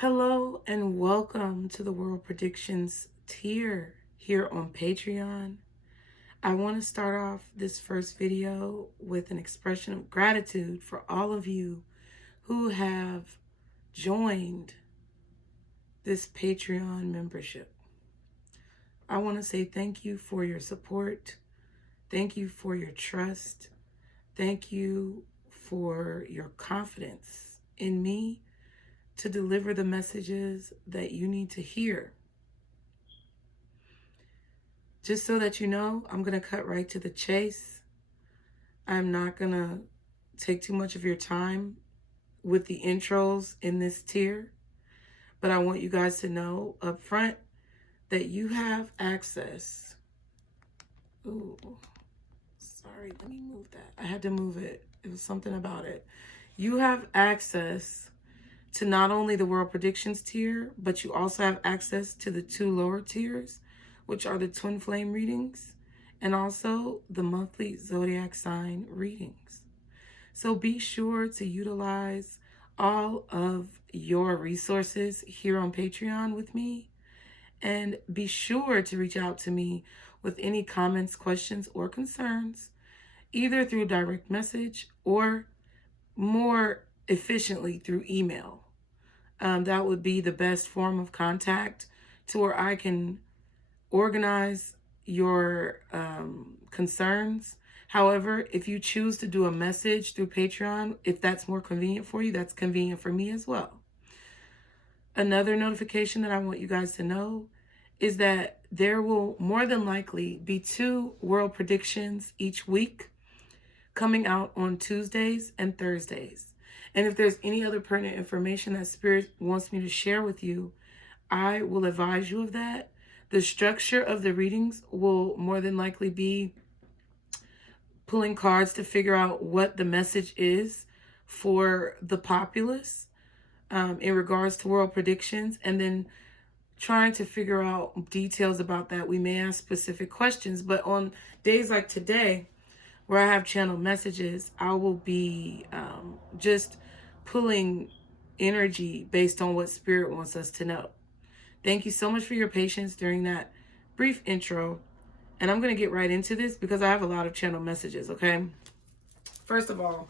Hello and welcome to the World Predictions tier here on Patreon. I want to start off this first video with an expression of gratitude for all of you who have joined this Patreon membership. I want to say thank you for your support. Thank you for your trust. Thank you for your confidence in me to deliver the messages that you need to hear. Just so that you know, I'm going to cut right to the chase. I'm not going to take too much of your time with the intros in this tier, but I want you guys to know up front that you have access. Ooh, sorry, let me move that. I had to move it. It was something about it. You have access to not only the World Predictions tier, but you also have access to the two lower tiers, which are the Twin Flame readings and also the monthly zodiac sign readings. So be sure to utilize all of your resources here on Patreon with me, and be sure to reach out to me with any comments, questions, or concerns, either through direct message or more efficiently through email. That would be the best form of contact to where I can organize your concerns. However, if you choose to do a message through Patreon, if that's more convenient for you, that's convenient for me as well. Another notification that I want you guys to know is that there will more than likely be 2 world predictions each week coming out on Tuesdays and Thursdays. And if there's any other pertinent information that Spirit wants me to share with you, I will advise you of that. The structure of the readings will more than likely be pulling cards to figure out what the message is for the populace in regards to world predictions, and then trying to figure out details about that. We may ask specific questions, but on days like today, where I have channeled messages, I will be just pulling energy based on what Spirit wants us to know. Thank you so much for your patience during that brief intro. And I'm going to get right into this because I have a lot of channeled messages, okay? First of all,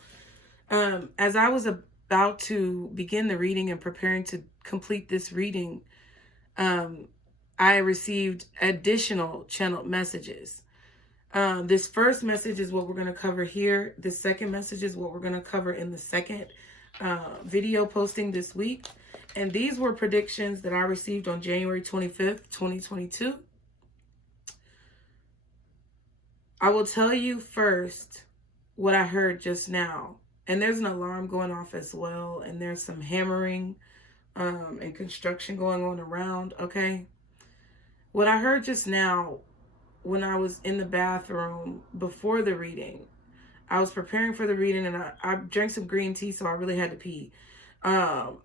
as I was about to begin the reading and preparing to complete this reading, I received additional channeled messages. This first message is what we're going to cover here. The second message is what we're going to cover in the second video posting this week. And these were predictions that I received on January 25th, 2022. I will tell you first what I heard just now. And there's an alarm going off as well. And there's some hammering and construction going on around, okay? What I heard just now, when I was in the bathroom before the reading, I was preparing for the reading, and I drank some green tea, so I really had to pee. To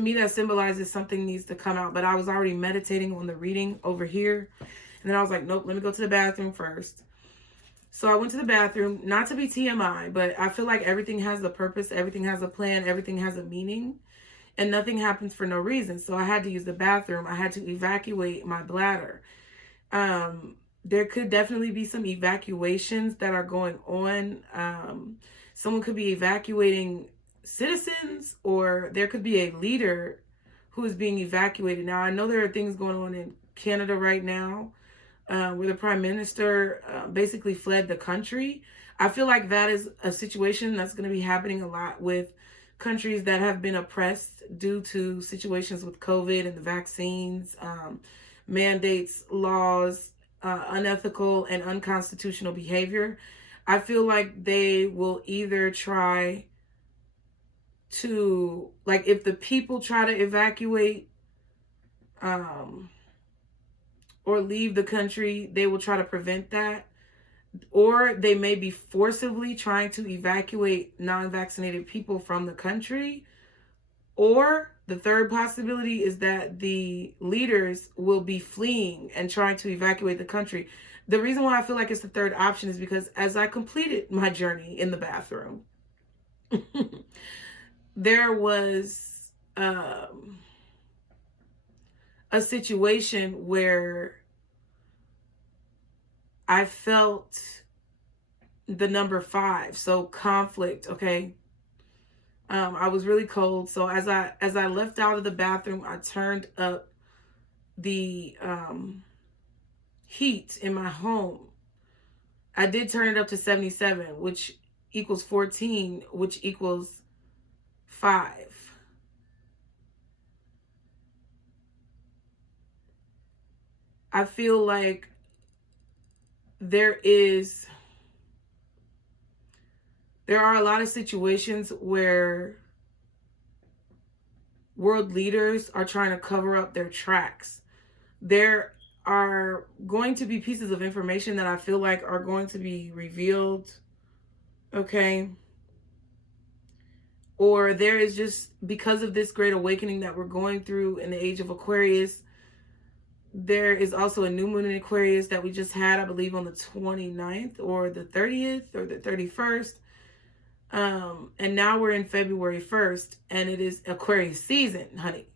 me, that symbolizes something needs to come out, but I was already meditating on the reading over here. And then I was like, nope, let me go to the bathroom first. So I went to the bathroom, not to be TMI, but I feel like everything has a purpose, everything has a plan, everything has a meaning, and nothing happens for no reason. So I had to use the bathroom. I had to evacuate my bladder. There could definitely be some evacuations that are going on. Someone could be evacuating citizens, or there could be a leader who is being evacuated. Now, I know there are things going on in Canada right now where the Prime Minister basically fled the country. I feel like that is a situation that's going to be happening a lot with countries that have been oppressed due to situations with COVID and the vaccines, mandates, laws, unethical and unconstitutional behavior. I feel like they will either try to, like, if the people try to evacuate or leave the country, they will try to prevent that. Or they may be forcibly trying to evacuate non-vaccinated people from the country. Or the third possibility is that the leaders will be fleeing and trying to evacuate the country. The reason why I feel like it's the third option is because as I completed my journey in the bathroom, there was a situation where I felt the number 5, so conflict, okay? I was really cold, so as I left out of the bathroom, I turned up the heat in my home. I did turn it up to 77, which equals 14, which equals 5. I feel like there are a lot of situations where world leaders are trying to cover up their tracks. There are going to be pieces of information that I feel like are going to be revealed, okay? Or there is just, because of this great awakening that we're going through in the age of Aquarius, there is also a new moon in Aquarius that we just had, I believe, on the 29th or the 30th or the 31st. And now we're in February 1st, and it is Aquarius season, honey.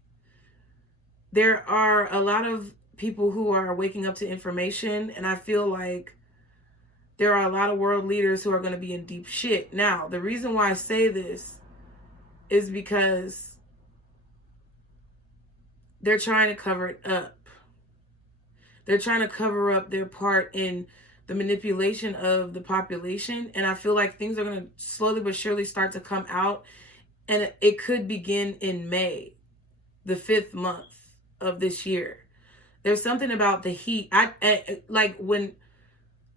There are a lot of people who are waking up to information, and I feel like there are a lot of world leaders who are going to be in deep shit. Now, the reason why I say this is because they're trying to cover it up. They're trying to cover up their part in the manipulation of the population. And I feel like things are going to slowly but surely start to come out. And it could begin in May, the 5th month of this year. There's something about the heat.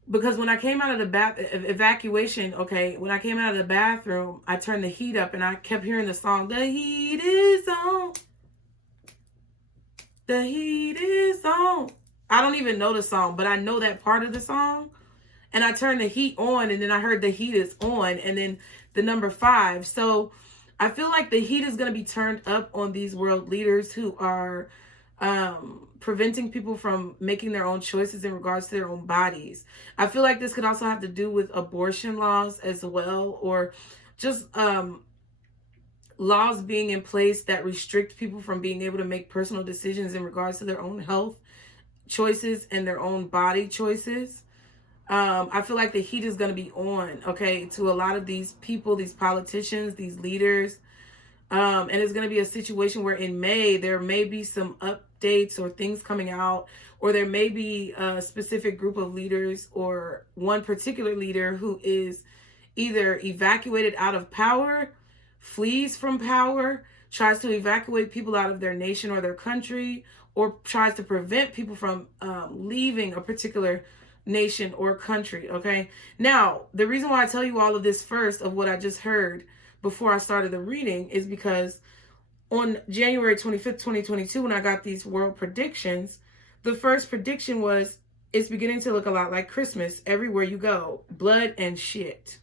Because when I came out of the evacuation, okay, when I came out of the bathroom, I turned the heat up and I kept hearing the song, "The heat is on. The heat is on." I don't even know the song, but I know that part of the song. And I turned the heat on, and then I heard the heat is on, and then the number 5. So I feel like the heat is going to be turned up on these world leaders who are preventing people from making their own choices in regards to their own bodies. I feel like this could also have to do with abortion laws as well, or just laws being in place that restrict people from being able to make personal decisions in regards to their own health choices and their own body choices. I feel like the heat is going to be on, okay, to a lot of these people, these politicians, these leaders. And it's going to be a situation where in May, there may be some updates or things coming out, or there may be a specific group of leaders or one particular leader who is either evacuated out of power, flees from power, tries to evacuate people out of their nation or their country, or tries to prevent people from leaving a particular nation or country, okay? Now, the reason why I tell you all of this first of what I just heard before I started the reading is because on January 25th, 2022, when I got these world predictions, the first prediction was, it's beginning to look a lot like Christmas everywhere you go. Blood and shit.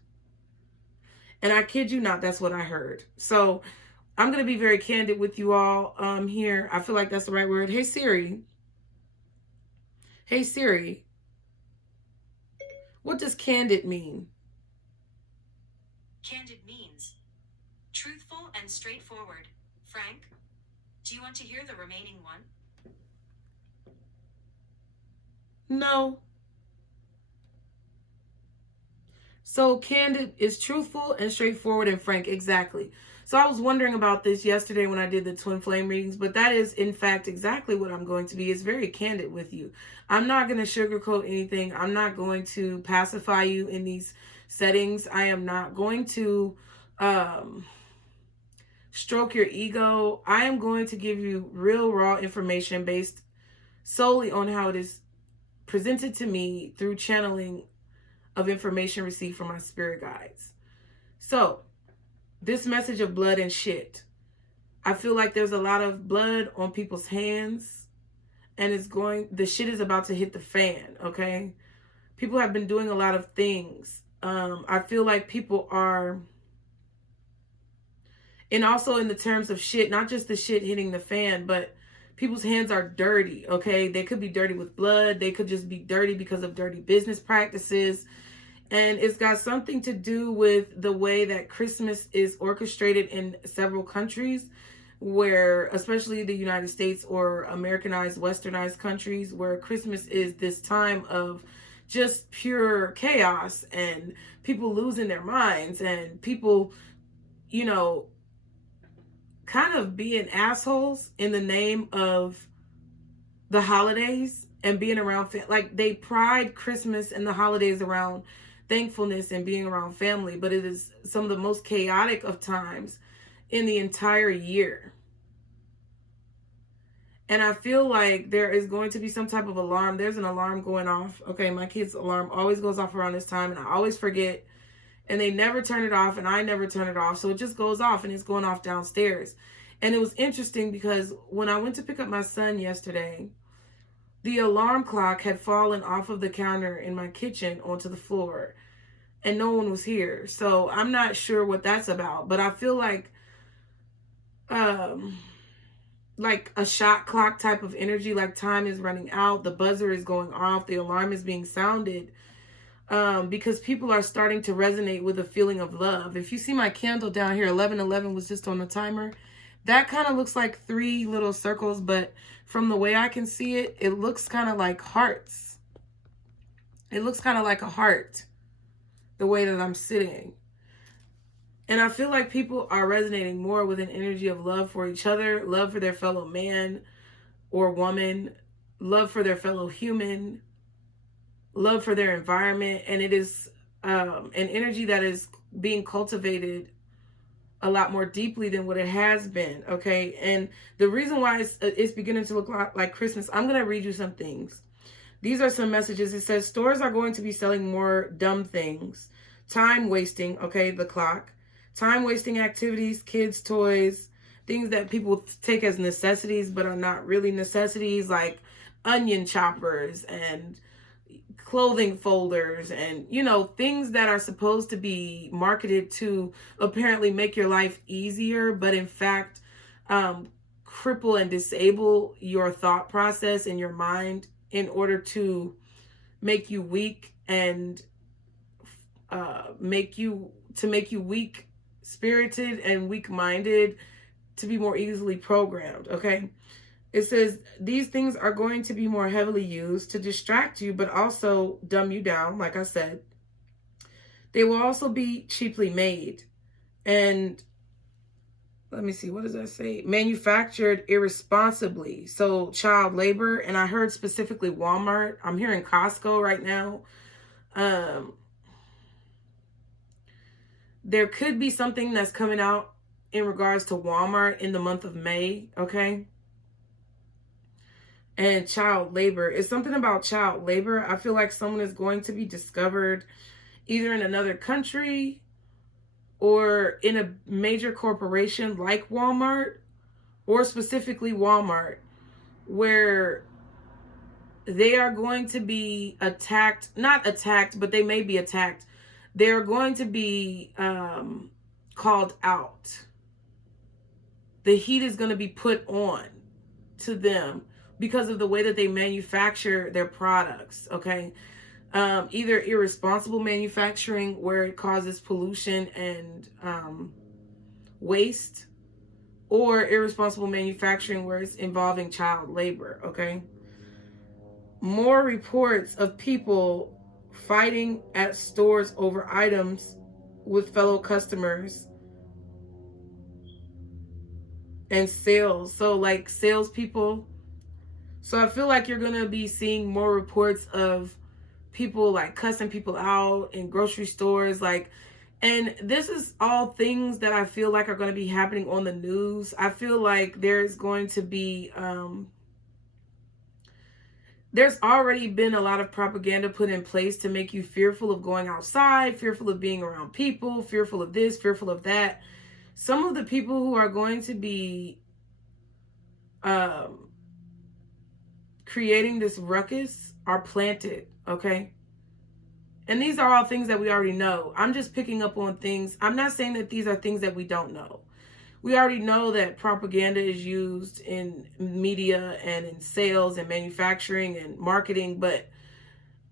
And I kid you not, that's what I heard. So I'm going to be very candid with you all here. I feel like that's the right word. Hey, Siri. Hey, Siri. What does candid mean? Candid means truthful and straightforward. Frank, do you want to hear the remaining one? No. So candid is truthful and straightforward and frank. Exactly. So I was wondering about this yesterday when I did the twin flame readings, but that is in fact exactly what I'm going to be. It's very candid with you. I'm not going to sugarcoat anything. I'm not going to pacify you in these settings. I am not going to stroke your ego. I am going to give you real raw information based solely on how it is presented to me through channeling of information received from my spirit guides. So this message of blood and shit, I feel like there's a lot of blood on people's hands, and the shit is about to hit the fan, okay? People have been doing a lot of things. I feel like people are, and also in the terms of shit, not just the shit hitting the fan, but people's hands are dirty, okay? They could be dirty with blood. They could just be dirty because of dirty business practices. And it's got something to do with the way that Christmas is orchestrated in several countries. where, especially the United States or Americanized, westernized countries, where Christmas is this time of just pure chaos and people losing their minds and people, you know, kind of being assholes in the name of the holidays and being around, like they pride Christmas and the holidays around thankfulness and being around family, but it is some of the most chaotic of times in the entire year. And I feel like there is going to be some type of alarm. There's an alarm going off. Okay, my kid's alarm always goes off around this time, and I always forget. And they never turn it off, and I never turn it off. So it just goes off, and it's going off downstairs. And it was interesting because when I went to pick up my son yesterday, the alarm clock had fallen off of the counter in my kitchen onto the floor, and no one was here. So I'm not sure what that's about, but I feel like a shot clock type of energy, like time is running out, the buzzer is going off, the alarm is being sounded, because people are starting to resonate with a feeling of love. If you see my candle down here, 1111 was just on the timer. That kind of looks like 3 little circles, but from the way I can see it, it looks kind of like hearts. It looks kind of like a heart, the way that I'm sitting. And I feel like people are resonating more with an energy of love for each other, love for their fellow man or woman, love for their fellow human, love for their environment. And it is an energy that is being cultivated a lot more deeply than what it has been, okay? And the reason why it's beginning to look like Christmas, I'm going to read you some things. These are some messages. It says, stores are going to be selling more dumb things. Time wasting, okay, the clock. Time wasting activities, kids' toys, things that people take as necessities but are not really necessities, like onion choppers and clothing folders and, you know, things that are supposed to be marketed to apparently make your life easier, but in fact, cripple and disable your thought process and your mind in order to make you weak and make you weak spirited and weak-minded to be more easily programmed, okay? It says these things are going to be more heavily used to distract you, but also dumb you down, like I said. They will also be cheaply made. And let me see, what does that say? Manufactured irresponsibly. So child labor, and I heard specifically Walmart. I'm hearing Costco right now. There could be something that's coming out in regards to Walmart in the month of May, okay? And child labor. It's something about child labor. I feel like someone is going to be discovered either in another country or in a major corporation like Walmart, or specifically Walmart, where they are going to be attacked, not attacked, but they may be attacked. They're going to be called out. The heat is going to be put on to them because of the way that they manufacture their products, okay? Either irresponsible manufacturing where it causes pollution and waste, or irresponsible manufacturing where it's involving child labor, okay? More reports of people fighting at stores over items with fellow customers and sales. So like salespeople. So I feel like you're going to be seeing more reports of people like cussing people out in grocery stores. Like, and this is all things that I feel like are going to be happening on the news. I feel like there's going to be, there's already been a lot of propaganda put in place to make you fearful of going outside, fearful of being around people, fearful of this, fearful of that. Some of the people who are going to be creating this ruckus are planted, okay? And these are all things that we already know. I'm just picking up on things. I'm not saying that these are things that we don't know. We already know that propaganda is used in media and in sales and manufacturing and marketing, but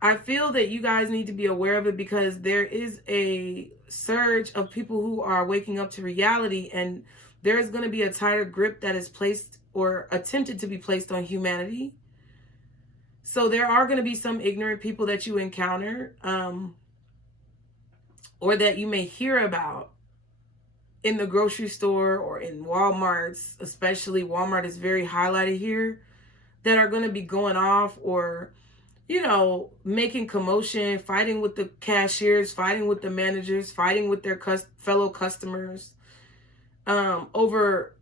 I feel that you guys need to be aware of it because there is a surge of people who are waking up to reality, and there is going to be a tighter grip that is placed or attempted to be placed on humanity. So there are going to be some ignorant people that you encounter, or that you may hear about in the grocery store or in Walmarts, especially Walmart is very highlighted here, that are going to be going off or, you know, making commotion, fighting with the cashiers, fighting with the managers, fighting with their fellow customers, over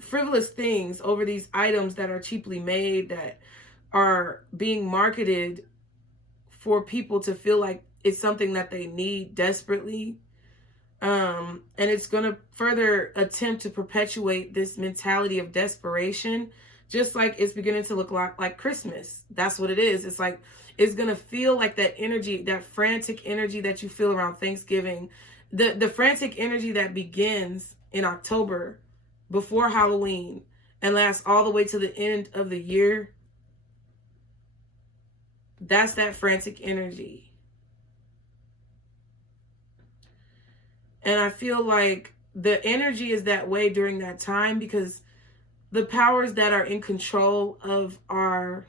frivolous things, over these items that are cheaply made, that are being marketed for people to feel like it's something that they need desperately. And it's going to further attempt to perpetuate this mentality of desperation, just like it's beginning to look like Christmas. That's what it is. It's like, it's going to feel like that energy, that frantic energy that you feel around Thanksgiving, the frantic energy that begins in October before Halloween and lasts all the way to the end of the year. That's that frantic energy. And I feel like the energy is that way during that time because the powers that are in control of our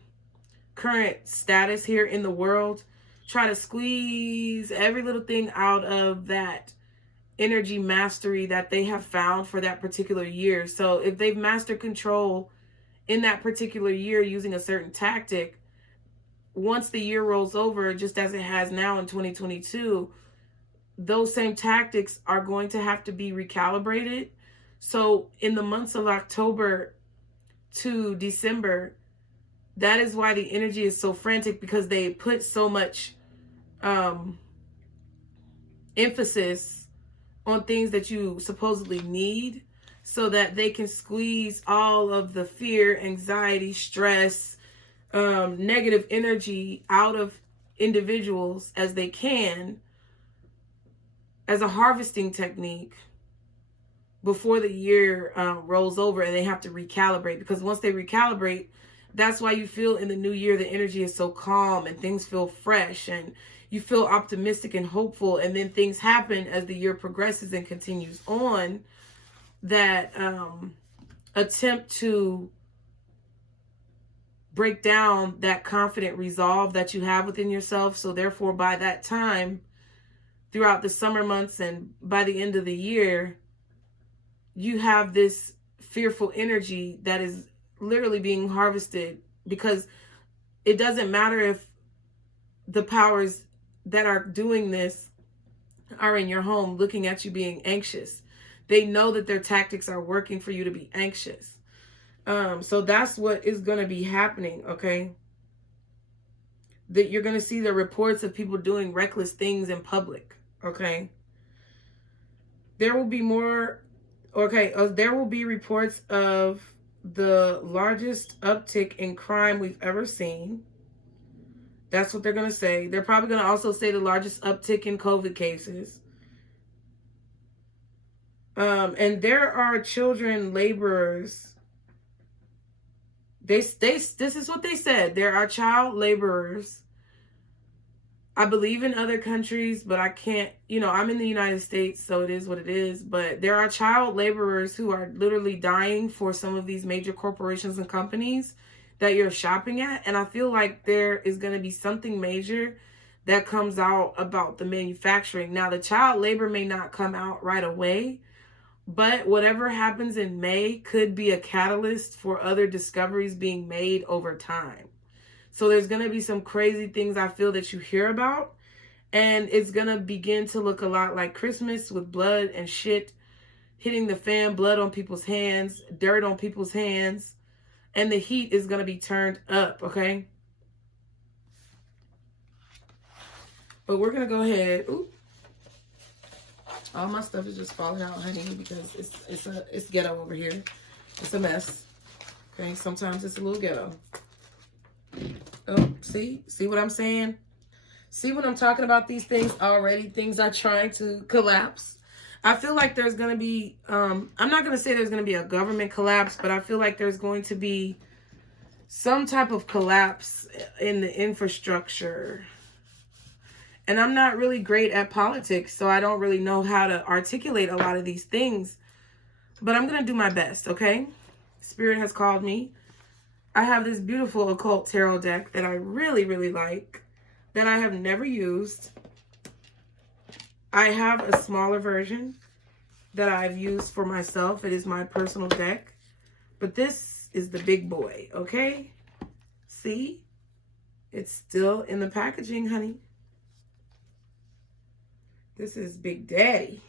current status here in the world try to squeeze every little thing out of that energy mastery that they have found for that particular year. So if they've mastered control in that particular year using a certain tactic, once the year rolls over, just as it has now in 2022, those same tactics are going to have to be recalibrated. So in the months of October to December, that is why the energy is so frantic, because they put so much emphasis on things that you supposedly need so that they can squeeze all of the fear, anxiety, stress, negative energy out of individuals as they can, as a harvesting technique before the year rolls over and they have to recalibrate. Because once they recalibrate, that's why you feel in the new year the energy is so calm and things feel fresh and you feel optimistic and hopeful. And then things happen as the year progresses and continues on that attempt to break down that confident resolve that you have within yourself. So therefore, by that time, throughout the summer months and by the end of the year, you have this fearful energy that is literally being harvested, because it doesn't matter if the powers that are doing this are in your home looking at you being anxious. They know that their tactics are working for you to be anxious. So that's what is going to be happening, okay? That you're going to see the reports of people doing reckless things in public, okay? There will be more, okay, there will be reports of the largest uptick in crime we've ever seen. That's what they're going to say. They're probably going to also say the largest uptick in COVID cases. And there are children laborers. This is what they said. There are child laborers. I believe in other countries, but I can't, you know, I'm in the United States, so it is what it is. But there are child laborers who are literally dying for some of these major corporations and companies that you're shopping at. And I feel like there is going to be something major that comes out about the manufacturing. Now, the child labor may not come out right away, but whatever happens in May could be a catalyst for other discoveries being made over time. So there's going to be some crazy things I feel that you hear about. And it's going to begin to look a lot like Christmas, with blood and shit hitting the fan, blood on people's hands, dirt on people's hands. And the heat is going to be turned up, okay? But we're going to go ahead. Ooh. All my stuff is just falling out, honey, because it's ghetto over here. It's a mess. Okay, sometimes it's a little ghetto. Oh, see what I'm saying? See when I'm talking about these things already, things are trying to collapse. I feel like there's going to be, I'm not going to say there's going to be a government collapse, but I feel like there's going to be some type of collapse in the infrastructure. And I'm not really great at politics, so I don't really know how to articulate a lot of these things. But I'm going to do my best, okay? Spirit has called me. I have this beautiful occult tarot deck that I really, really like, that I have never used. I have a smaller version that I've used for myself. It is my personal deck. But this is the big boy, okay? See? It's still in the packaging, honey. This is Big Daddy.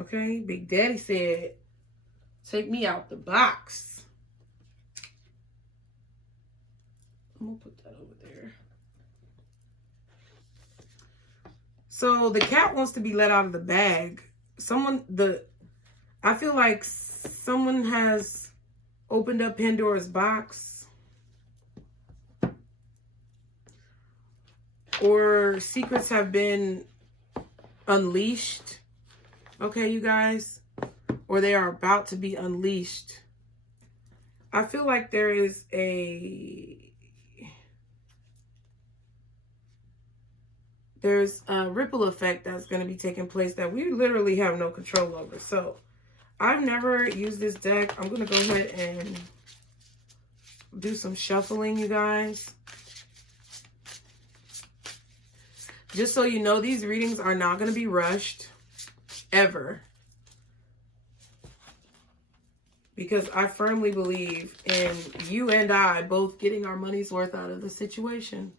Okay? Big Daddy said, take me out the box. I'm going to put that over there. So the cat wants to be let out of the bag. I feel like someone has opened up Pandora's box, or secrets have been unleashed. Okay, you guys, or they are about to be unleashed. I feel like there's a ripple effect that's going to be taking place that we literally have no control over. So I've never used this deck. I'm going to go ahead and do some shuffling, you guys. Just so you know, these readings are not going to be rushed, ever. Because I firmly believe in you and I both getting our money's worth out of the situation.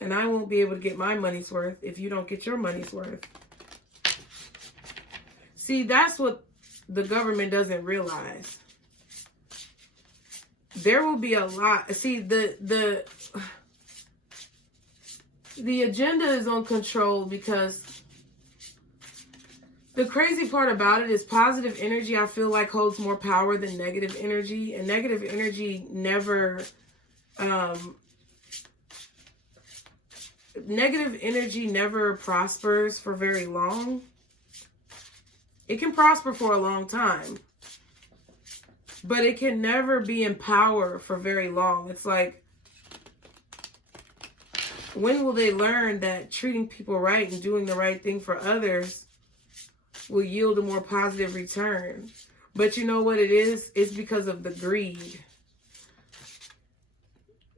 And I won't be able to get my money's worth if you don't get your money's worth. See, that's what the government doesn't realize. There will be a lot. See, the agenda is on control, because the crazy part about it is positive energy, I feel like, holds more power than negative energy. And negative energy never prospers for very long. It can prosper for a long time, but it can never be in power for very long. It's like, when will they learn that treating people right and doing the right thing for others will yield a more positive return? But you know what it is? It's because of the greed.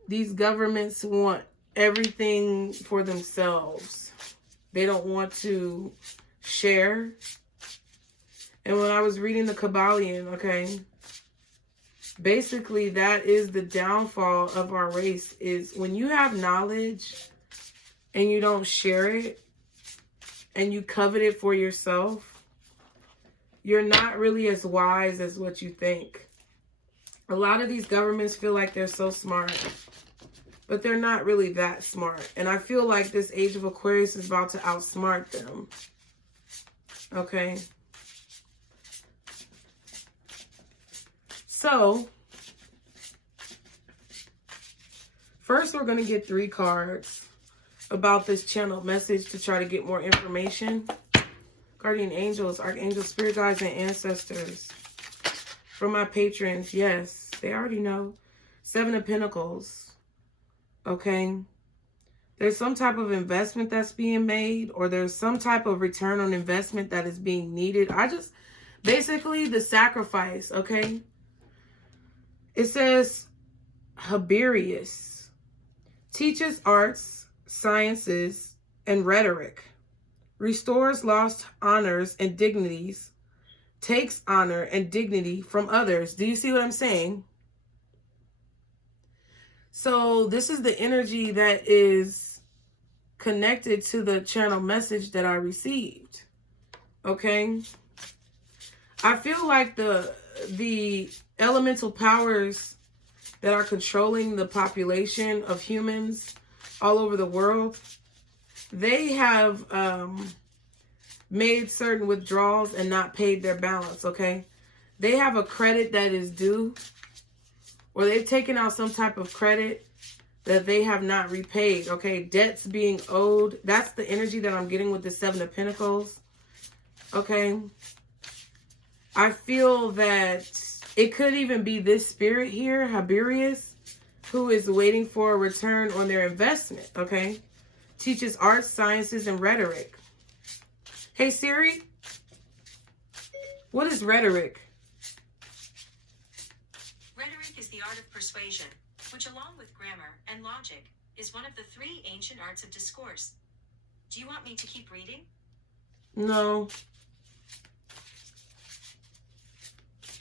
These governments want everything for themselves. They don't want to share. And when I was reading the Kabbalion, okay, basically that is the downfall of our race, is when you have knowledge and you don't share it and you covet it for yourself, you're not really as wise as what you think. A lot of these governments feel like they're so smart, but they're not really that smart. And I feel like this age of Aquarius is about to outsmart them. Okay. So, first we're going to get 3 cards about this channel message to try to get more information. Guardian angels, archangels, spirit guides, and ancestors. From my patrons, yes, they already know. 7 of Pentacles. Okay. There's some type of investment that's being made, or there's some type of return on investment that is being needed. Basically the sacrifice, okay? It says, Haberius teaches arts, sciences, and rhetoric, restores lost honors and dignities, takes honor and dignity from others. Do you see what I'm saying? So this is the energy that is connected to the channel message that I received. Okay. I feel like the elemental powers that are controlling the population of humans all over the world, they have made certain withdrawals and not paid their balance, okay? They have a credit that is due, or they've taken out some type of credit that they have not repaid, okay? Debts being owed. That's the energy that I'm getting with the 7 of Pentacles, okay? I feel that it could even be this spirit here, Haberius, who is waiting for a return on their investment, okay? Teaches arts, sciences, and rhetoric. Hey Siri, what is rhetoric? Rhetoric is the art of persuasion, which along with grammar and logic, is one of the 3 ancient arts of discourse. Do you want me to keep reading? No.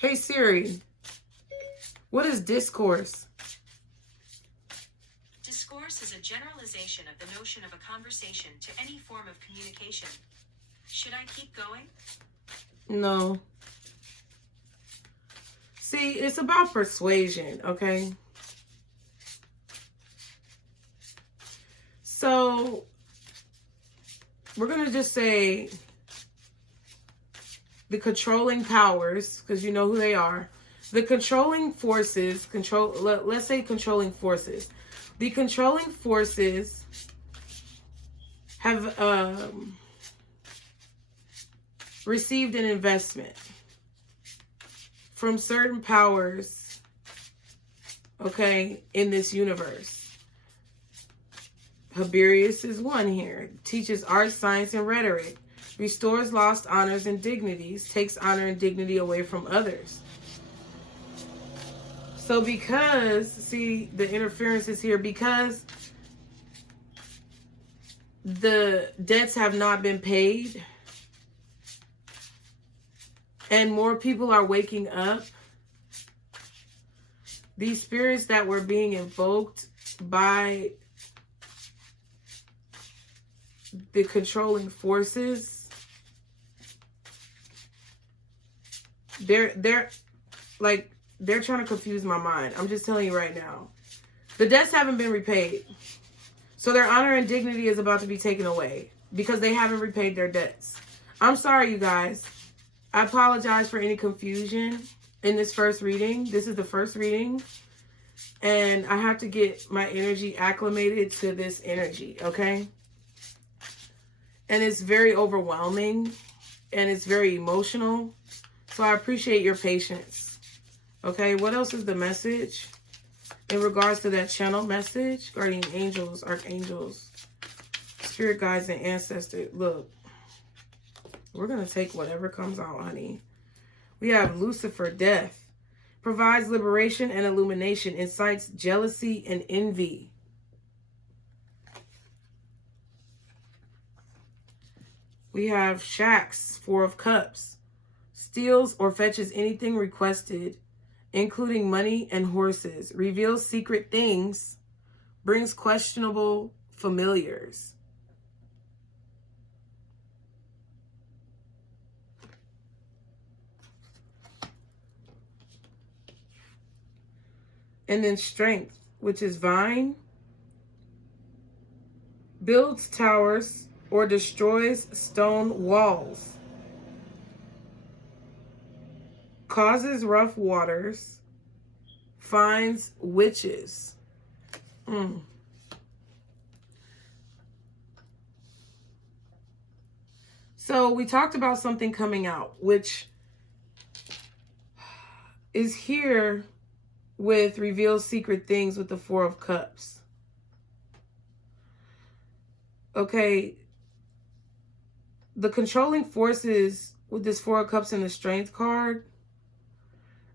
Hey Siri, what is discourse? Discourse is a generalization of the notion of a conversation to any form of communication. Should I keep going? No. See, it's about persuasion, okay? So, we're going to just say the controlling powers, because you know who they are. The controlling forces, let's say controlling forces. The controlling forces have received an investment from certain powers, okay, in this universe. Haberius is one here. Teaches art, science, and rhetoric. Restores lost honors and dignities. Takes honor and dignity away from others. So because, see, the interference is here, because the debts have not been paid and more people are waking up, these spirits that were being invoked by the controlling forces, they're trying to confuse my mind. I'm just telling you right now. The debts haven't been repaid. So their honor and dignity is about to be taken away because they haven't repaid their debts. I'm sorry, you guys. I apologize for any confusion in this first reading. This is the first reading. And I have to get my energy acclimated to this energy, okay? And it's very overwhelming. And it's very emotional. So I appreciate your patience. Okay, what else is the message? In regards to that channel message, guardian angels, archangels, spirit guides, and ancestors. Look, we're going to take whatever comes out, honey. We have Lucifer, death. Provides liberation and illumination. Incites jealousy and envy. We have Shax, 4 of Cups. Steals or fetches anything requested, including money and horses. Reveals secret things. Brings questionable familiars. And then strength, which is vine. Builds towers or destroys stone walls. Causes rough waters. Finds witches. So we talked about something coming out, which is here with reveals secret things with the 4 of Cups. Okay. The controlling forces with this 4 of Cups and the Strength card,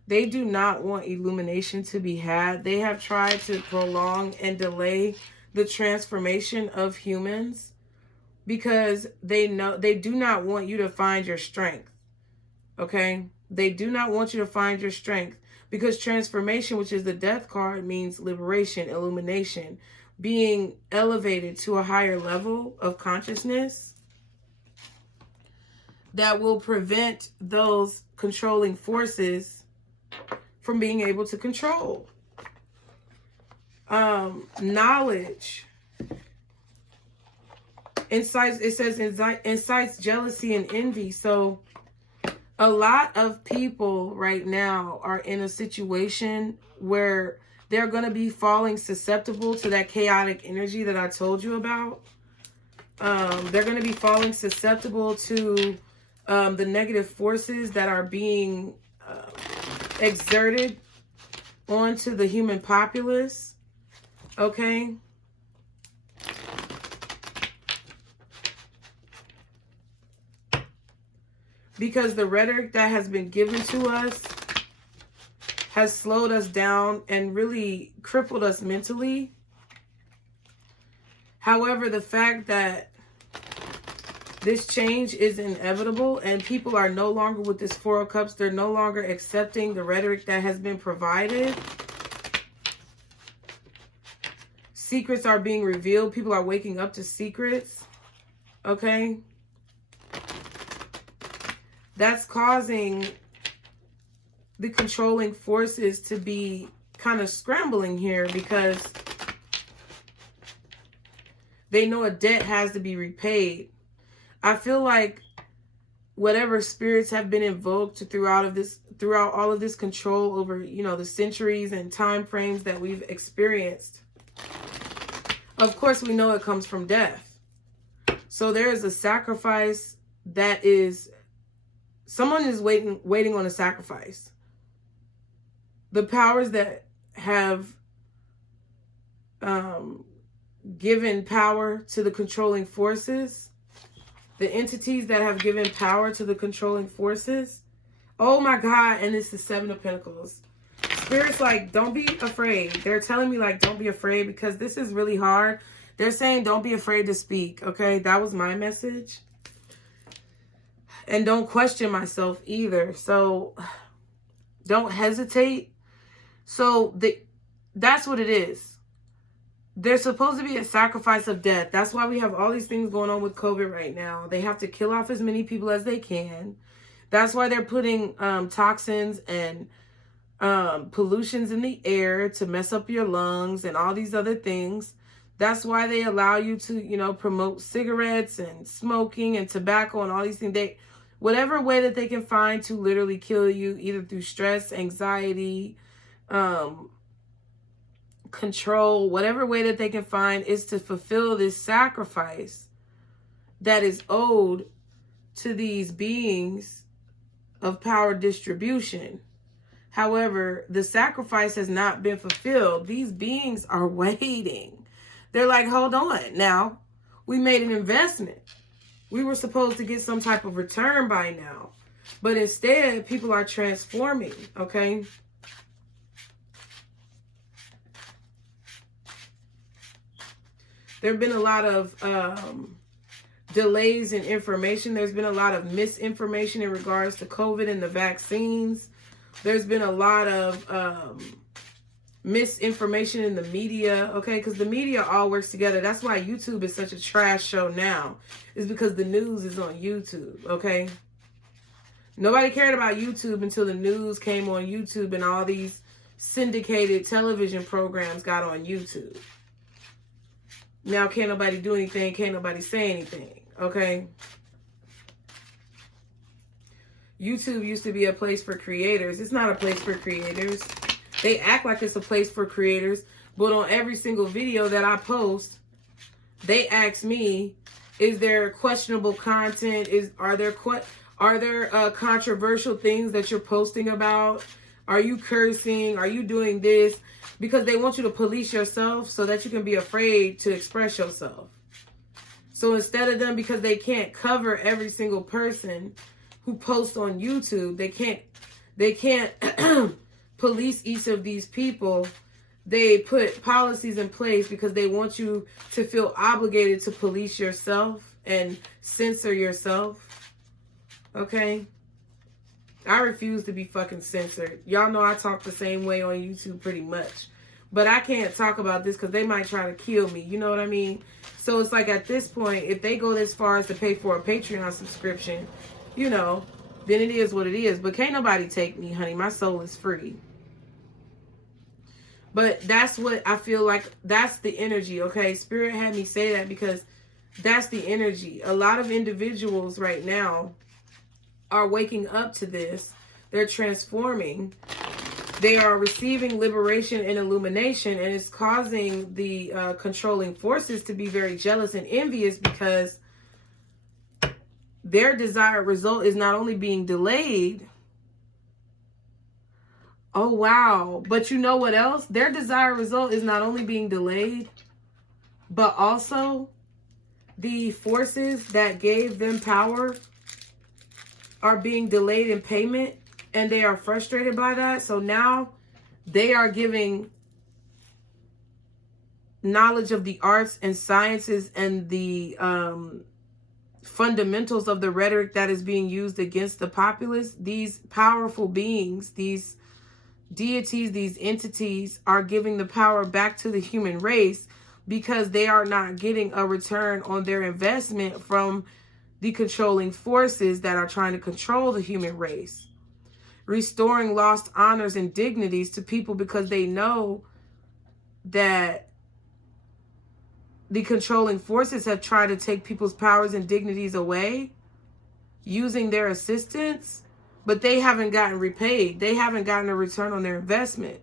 they do not want illumination to be had. They have tried to prolong and delay the transformation of humans because they do not want you to find your strength. Okay? They do not want you to find your strength because transformation, which is the death card, means liberation, illumination, being elevated to a higher level of consciousness that will prevent those controlling forces from being able to control. Knowledge. Incites, it says incites jealousy and envy. So a lot of people right now are in a situation where they're going to be falling susceptible to that chaotic energy that I told you about. They're going to be falling susceptible to the negative forces that are being exerted onto the human populace. Okay. because the rhetoric that has been given to us has slowed us down and really crippled us mentally. However, the fact that this change is inevitable and people are no longer with this Four of Cups, they're no longer accepting the rhetoric that has been provided. Secrets are being revealed. People are waking up to secrets. Okay? That's causing the controlling forces to be kind of scrambling here because they know a debt has to be repaid. I feel like whatever spirits have been invoked throughout all of this control over, you know, the centuries and time frames that we've experienced. Of course, we know it comes from death. So there is a sacrifice that is, someone is waiting on a sacrifice. The powers that have given power to the controlling forces, the entities that have given power to the controlling forces. Oh my God, and it's the Seven of Pentacles. Spirit's like, don't be afraid. They're telling me like, don't be afraid because this is really hard. They're saying, don't be afraid to speak. Okay, that was my message. And don't question myself either. So don't hesitate. So that's what it is. There's supposed to be a sacrifice of death. That's why we have all these things going on with COVID right now. They have to kill off as many people as they can. That's why they're putting toxins and pollutions in the air to mess up your lungs and all these other things. That's why they allow you to, you know, promote cigarettes and smoking and tobacco and all these things. Whatever way that they can find to literally kill you, either through stress, anxiety, control, whatever way that they can find is to fulfill this sacrifice that is owed to these beings of power distribution. However, the sacrifice has not been fulfilled. These beings are waiting. They're like, hold on. Now, we made an investment. We were supposed to get some type of return by now. But instead, people are transforming, okay? There have been a lot of delays in information. There's been a lot of misinformation in regards to COVID and the vaccines. There's been a lot of misinformation in the media, okay? Because the media all works together. That's why YouTube is such a trash show now. Is because the news is on YouTube, okay? Nobody cared about YouTube until the news came on YouTube and all these syndicated television programs got on YouTube. Now can't nobody do anything, can't nobody say anything, okay? YouTube used to be a place for creators. It's not a place for creators. They act like it's a place for creators, but on every single video that I post, they ask me, is there questionable content? Are there controversial things that you're posting about? Are you cursing? Are you doing this? Because they want you to police yourself so that you can be afraid to express yourself. So instead of them, because they can't cover every single person who posts on YouTube, they can't police each of these people. They put policies in place because they want you to feel obligated to police yourself and censor yourself. Okay? I refuse to be fucking censored. Y'all know I talk the same way on YouTube pretty much. But I can't talk about this because they might try to kill me. You know what I mean? So it's like at this point, if they go this far as to pay for a Patreon subscription, you know, then it is what it is. But can't nobody take me, honey. My soul is free. But that's what I feel like. That's the energy, okay? Spirit had me say that because that's the energy. A lot of individuals right now are waking up to this. They're transforming. They are receiving liberation and illumination, and it's causing the controlling forces to be very jealous and envious because their desired result is not only being delayed. Oh, wow. But you know what else? Their desired result is not only being delayed, but also the forces that gave them power are being delayed in payment, and they are frustrated by that. So now they are giving knowledge of the arts and sciences and the fundamentals of the rhetoric that is being used against the populace. These powerful beings, these deities, these entities are giving the power back to the human race because they are not getting a return on their investment from the controlling forces that are trying to control the human race. Restoring lost honors and dignities to people because they know that the controlling forces have tried to take people's powers and dignities away using their assistance, but they haven't gotten repaid. They haven't gotten a return on their investment.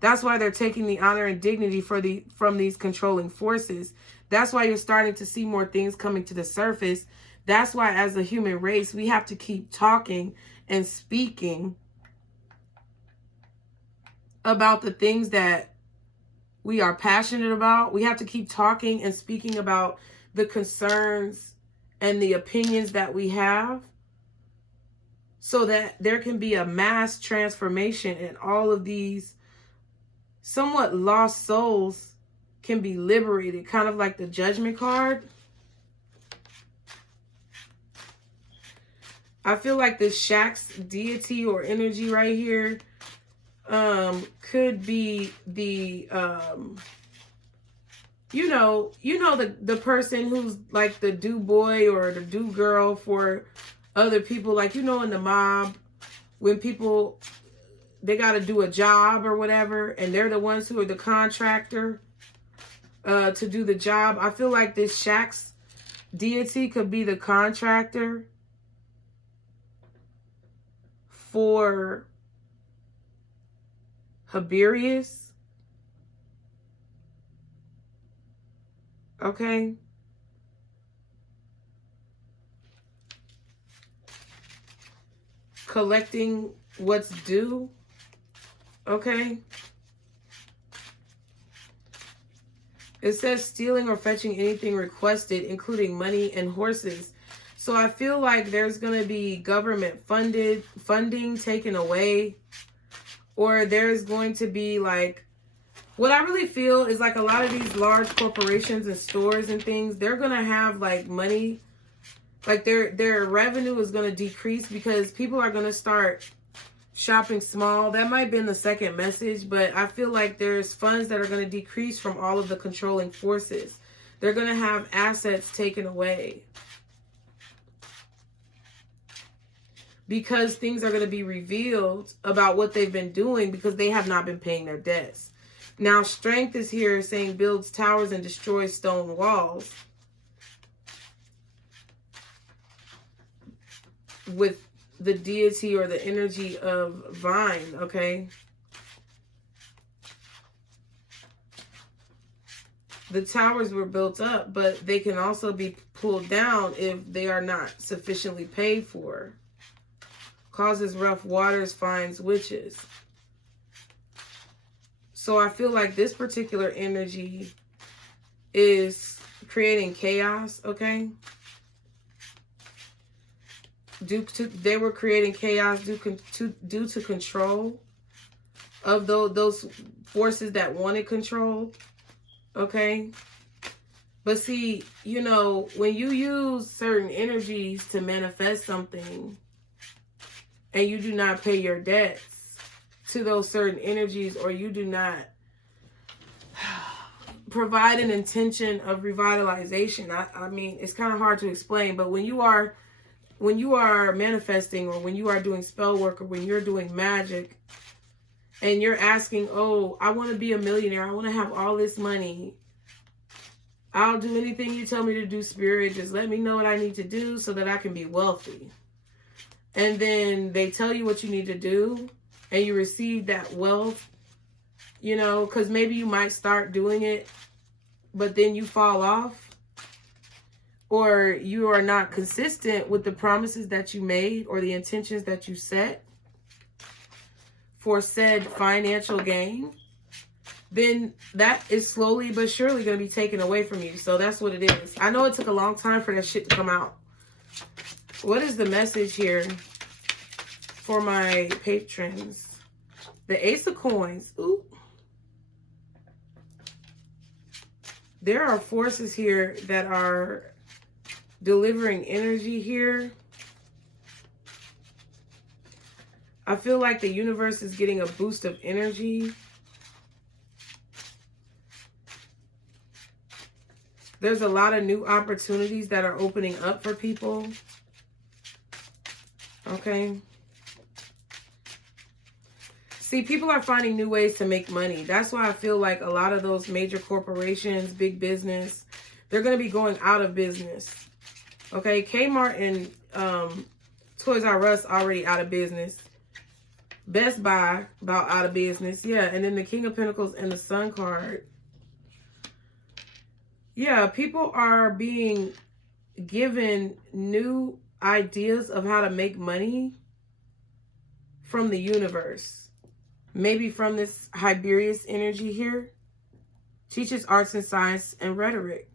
That's why they're taking the honor and dignity from these controlling forces. That's why you're starting to see more things coming to the surface. That's why as a human race, we have to keep talking and speaking about the things that we are passionate about. We have to keep talking and speaking about the concerns and the opinions that we have so that there can be a mass transformation and all of these somewhat lost souls can be liberated, kind of like the Judgment card. I feel like the Shax deity or energy right here could be the the person who's like the do boy or the do girl for other people, like in the mob, when people, they got to do a job or whatever, and they're the ones who are the contractor to do the job. I feel like this Shax deity could be the contractor for Haberius. Okay. Collecting what's due. Okay. It says stealing or fetching anything requested, including money and horses. So I feel like there's going to be government funding taken away, or there's going to be like, what I really feel is like a lot of these large corporations and stores and things, they're going to have like money, like their revenue is going to decrease because people are going to start shopping small. That might have been the second message, but I feel like there's funds that are going to decrease from all of the controlling forces. They're going to have assets taken away because things are going to be revealed about what they've been doing because they have not been paying their debts. Now, strength is here saying builds towers and destroys stone walls with the deity or the energy of vine, okay? The towers were built up, but they can also be pulled down if they are not sufficiently paid for. Causes rough waters, finds witches. So I feel like this particular energy is creating chaos, okay? They were creating chaos due to control of those forces that wanted control, okay? But see, when you use certain energies to manifest something and you do not pay your debts to those certain energies, or you do not provide an intention of revitalization, I mean, it's kind of hard to explain, but when you are manifesting, or when you are doing spell work, or when you're doing magic and you're asking, oh, I want to be a millionaire, I want to have all this money, I'll do anything you tell me to do, Spirit, just let me know what I need to do so that I can be wealthy. And then they tell you what you need to do and you receive that wealth, because maybe you might start doing it, but then you fall off, or you are not consistent with the promises that you made or the intentions that you set for said financial gain, then that is slowly but surely going to be taken away from you. So that's what it is. I know it took a long time for that shit to come out. What is the message here for my patrons. The Ace of Coins. Ooh. There are forces here that are delivering energy here. I feel like the universe is getting a boost of energy. There's a lot of new opportunities that are opening up for people. Okay. See, people are finding new ways to make money. That's why I feel like a lot of those major corporations, big business, they're going to be going out of business. Okay, Kmart and Toys R Us already out of business. Best Buy about out of business. Yeah, and then the King of Pentacles and the Sun card. Yeah, people are being given new ideas of how to make money from the universe. Maybe from this Hiberius energy here. Teaches arts and science and rhetoric.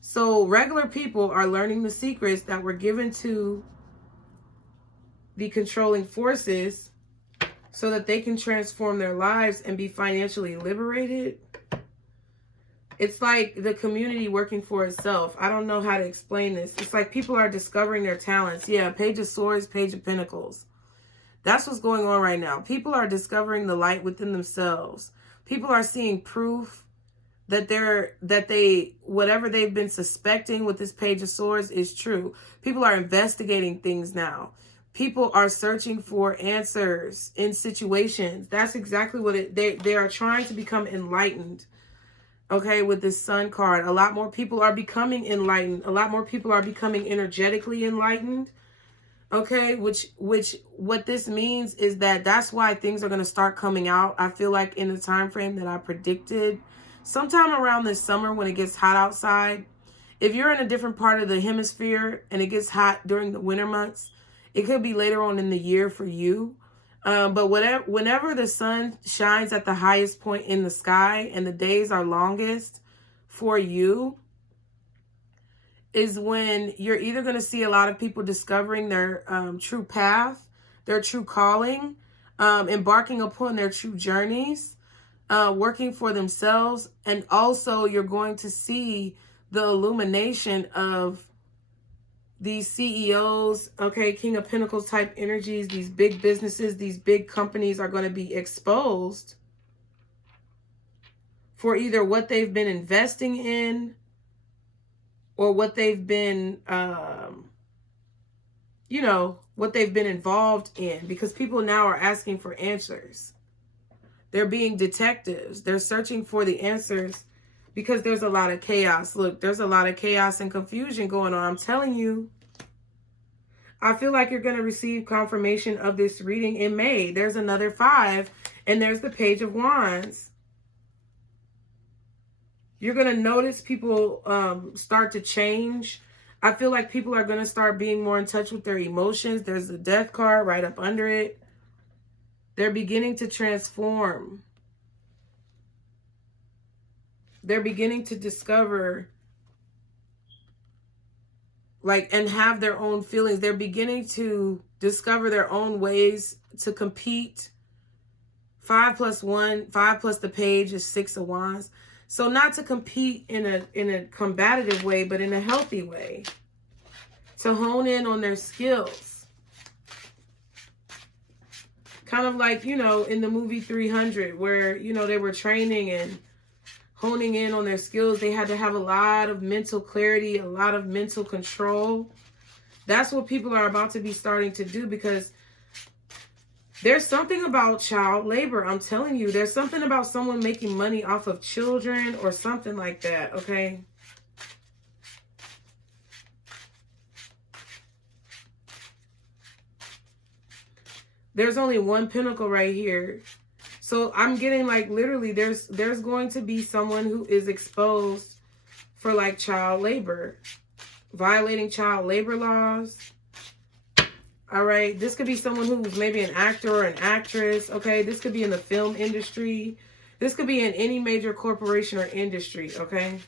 So regular people are learning the secrets that were given to the controlling forces so that they can transform their lives and be financially liberated. It's like the community working for itself. I don't know how to explain this. It's like people are discovering their talents. Yeah, Page of Swords, Page of Pentacles. That's what's going on right now. People are discovering the light within themselves. People are seeing proof that whatever they've been suspecting with this Page of Swords is true. People are investigating things now. People are searching for answers in situations. That's exactly what they are trying to become enlightened. Okay, with this Sun card, a lot more people are becoming enlightened. A lot more people are becoming energetically enlightened. Okay, which what this means is that's why things are going to start coming out. I feel like in the time frame that I predicted, sometime around this summer when it gets hot outside. If you're in a different part of the hemisphere and it gets hot during the winter months, it could be later on in the year for you. But whenever the sun shines at the highest point in the sky and the days are longest for you, is when you're either going to see a lot of people discovering their true path, their true calling, embarking upon their true journeys, working for themselves. And also you're going to see the illumination of these CEOs, okay, King of Pentacles type energies, these big businesses, these big companies are going to be exposed for either what they've been investing in or what they've been, what they've been involved in, because people now are asking for answers. They're being detectives. They're searching for the answers because there's a lot of chaos. Look, there's a lot of chaos and confusion going on. I'm telling you. I feel like you're going to receive confirmation of this reading in May. There's another 5, and there's the Page of Wands. You're going to notice people start to change. I feel like people are going to start being more in touch with their emotions. There's the Death card right up under it. They're beginning to transform. They're beginning to discover, and have their own feelings. They're beginning to discover their own ways to compete. 5 plus 1, 5 plus the Page is 6 of Wands. So not to compete in a combative way, but in a healthy way. To hone in on their skills. Kind of like, in the movie 300, where, they were training and honing in on their skills. They had to have a lot of mental clarity, a lot of mental control. That's what people are about to be starting to do, because there's something about child labor. I'm telling you, there's something about someone making money off of children or something like that, okay? There's only one pentacle right here. So I'm getting literally there's going to be someone who is exposed for child labor, violating child labor laws. All right, this could be someone who's maybe an actor or an actress, okay? This could be in the film industry. This could be in any major corporation or industry, okay?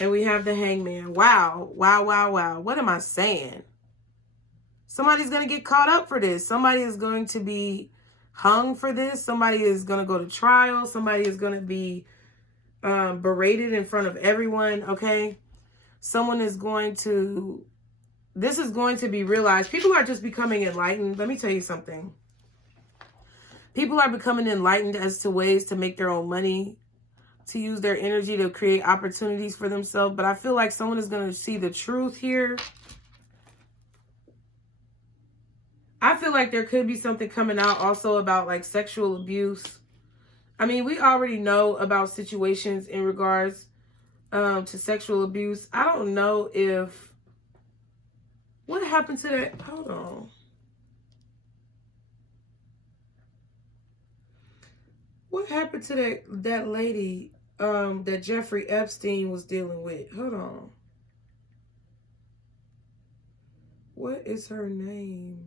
And we have the Hangman. Wow, wow, wow, wow. What am I saying? Somebody's going to get caught up for this. Somebody is going to be hung for this. Somebody is going to go to trial. Somebody is going to be berated in front of everyone, okay? Someone is going to, this is going to be realized. People are just becoming enlightened. Let me tell you something. People are becoming enlightened as to ways to make their own money, to use their energy to create opportunities for themselves. But I feel like someone is going to see the truth here. I feel like there could be something coming out also about like sexual abuse. I mean, we already know about situations in regards to sexual abuse. I don't know if, what happened to that? Hold on. What happened to that lady that Jeffrey Epstein was dealing with? Hold on. What is her name?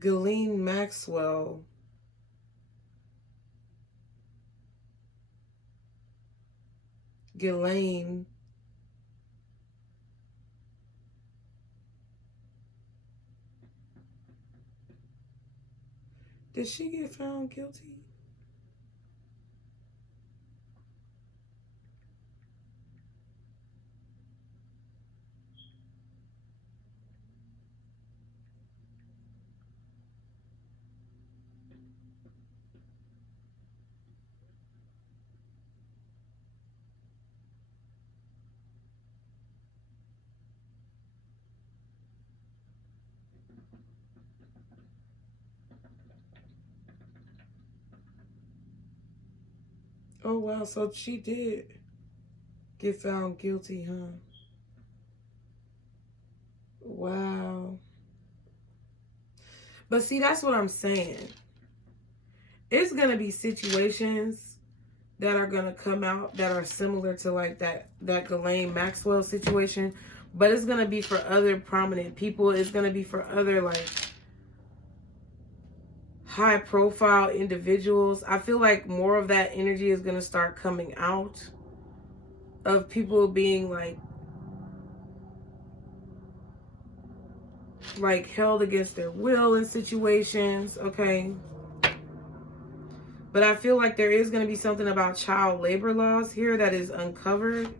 Ghislaine Maxwell. Ghislaine. Did she get found guilty? Oh, wow. So she did get found guilty, huh? Wow. But see, that's what I'm saying. It's going to be situations that are going to come out that are similar to like that Ghislaine Maxwell situation. But it's going to be for other prominent people. It's going to be for other like high profile individuals. I feel like more of that energy is going to start coming out of people being like held against their will in situations, okay? But I feel like there is going to be something about child labor laws here that is uncovered.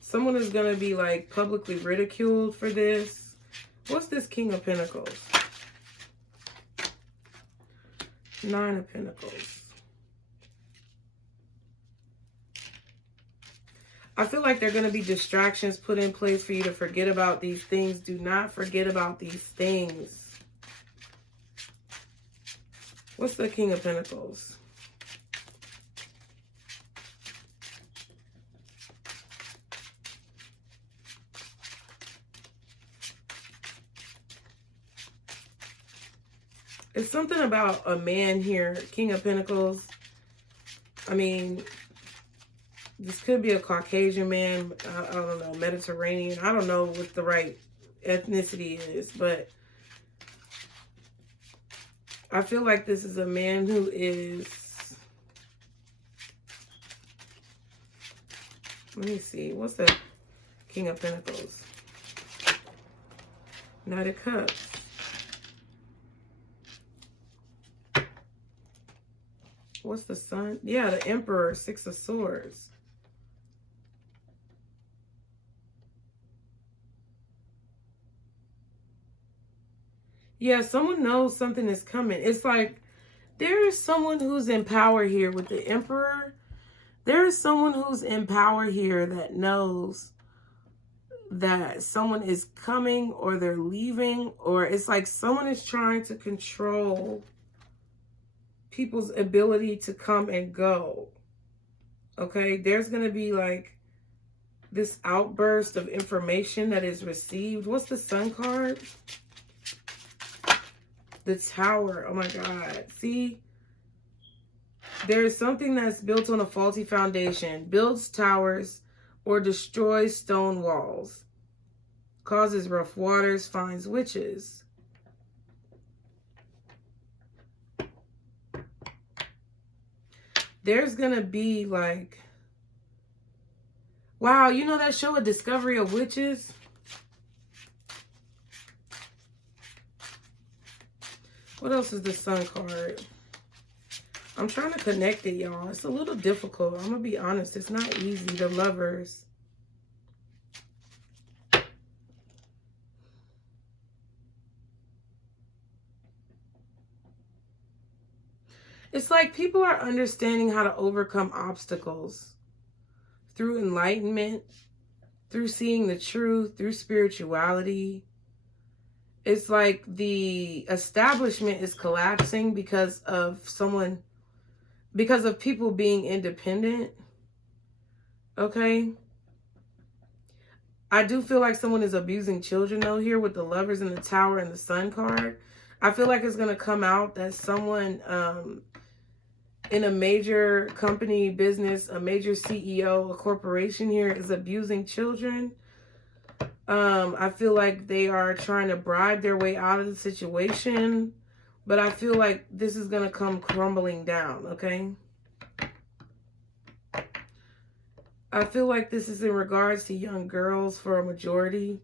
Someone is going to be like publicly ridiculed for this. What's this King of Pentacles? Nine of Pentacles. I feel like there are going to be distractions put in place for you to forget about these things. Do not forget about these things. What's the King of Pentacles? It's something about a man here, King of Pentacles. I mean, this could be a Caucasian man. I don't know, Mediterranean. I don't know what the right ethnicity is, but I feel like this is a man who is, let me see, what's the King of Pentacles? Knight of Cups. What's the Sun? Yeah, the Emperor, Six of Swords. Yeah, someone knows something is coming. It's like there is someone who's in power here with the Emperor. There is someone who's in power here that knows that someone is coming or they're leaving, or it's like someone is trying to control people's ability to come and go. Okay, there's going to be like this outburst of information that is received. What's the Sun card? The Tower. Oh my God. See, there's something that's built on a faulty foundation, builds towers, or destroys stone walls, causes rough waters, finds witches. There's going to be like, wow, you know that show, A Discovery of Witches? What else is the Sun card? I'm trying to connect it, y'all. It's a little difficult. I'm going to be honest. It's not easy. The Lovers. It's like people are understanding how to overcome obstacles through enlightenment, through seeing the truth, through spirituality. It's like the establishment is collapsing because of people being independent. Okay? I do feel like someone is abusing children though here with the Lovers and the Tower and the Sun card. I feel like it's going to come out that someone in a major company, business, a major CEO, a corporation here is abusing children. I feel like they are trying to bribe their way out of the situation, but I feel like this is going to come crumbling down, okay? I feel like this is in regards to young girls for a majority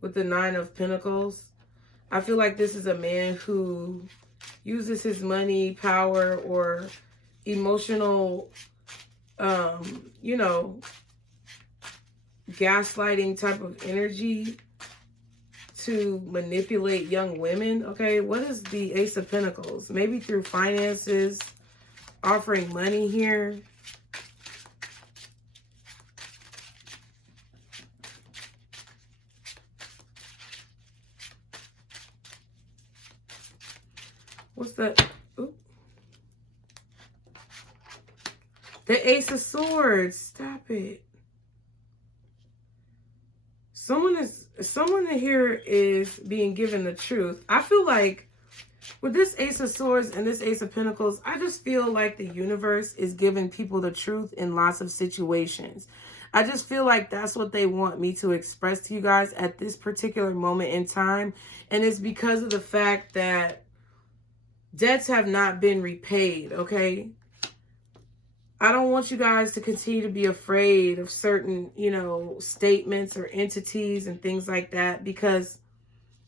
with the Nine of Pentacles. I feel like this is a man who uses his money, power, or emotional, you know, gaslighting type of energy to manipulate young women. Okay, what is the Ace of Pentacles? Maybe through finances, offering money here. What's that? Ooh. The Ace of Swords. Stop it. Someone here is being given the truth. I feel like with this Ace of Swords and this Ace of Pentacles, I just feel like the universe is giving people the truth in lots of situations. I just feel like that's what they want me to express to you guys at this particular moment in time. And it's because of the fact that debts have not been repaid, okay? I don't want you guys to continue to be afraid of certain, you know, statements or entities and things like that, because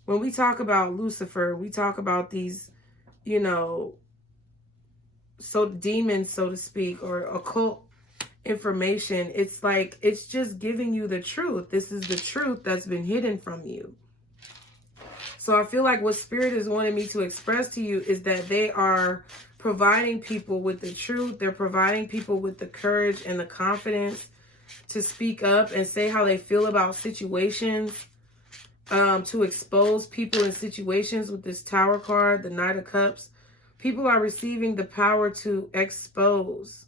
when we talk about Lucifer, we talk about these, you know, so demons, so to speak, or occult information. It's like, it's just giving you the truth. This is the truth that's been hidden from you. So I feel like what Spirit is wanting me to express to you is that they are providing people with the truth. They're providing people with the courage and the confidence to speak up and say how they feel about situations, to expose people in situations with this Tower card, the Knight of Cups. People are receiving the power to expose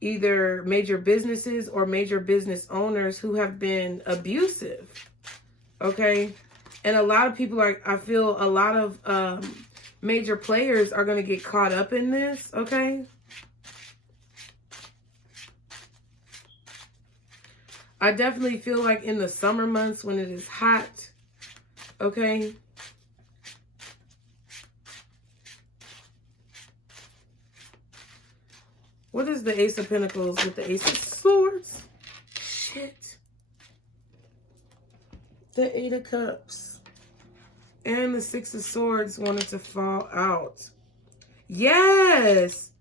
either major businesses or major business owners who have been abusive. Okay? And a lot of people are, I feel a lot of major players are going to get caught up in this, okay? I definitely feel like in the summer months when it is hot, okay? What is the Ace of Pentacles with the Ace of Swords? Shit. The Eight of Cups. And the Six of Swords wanted to fall out. Yes!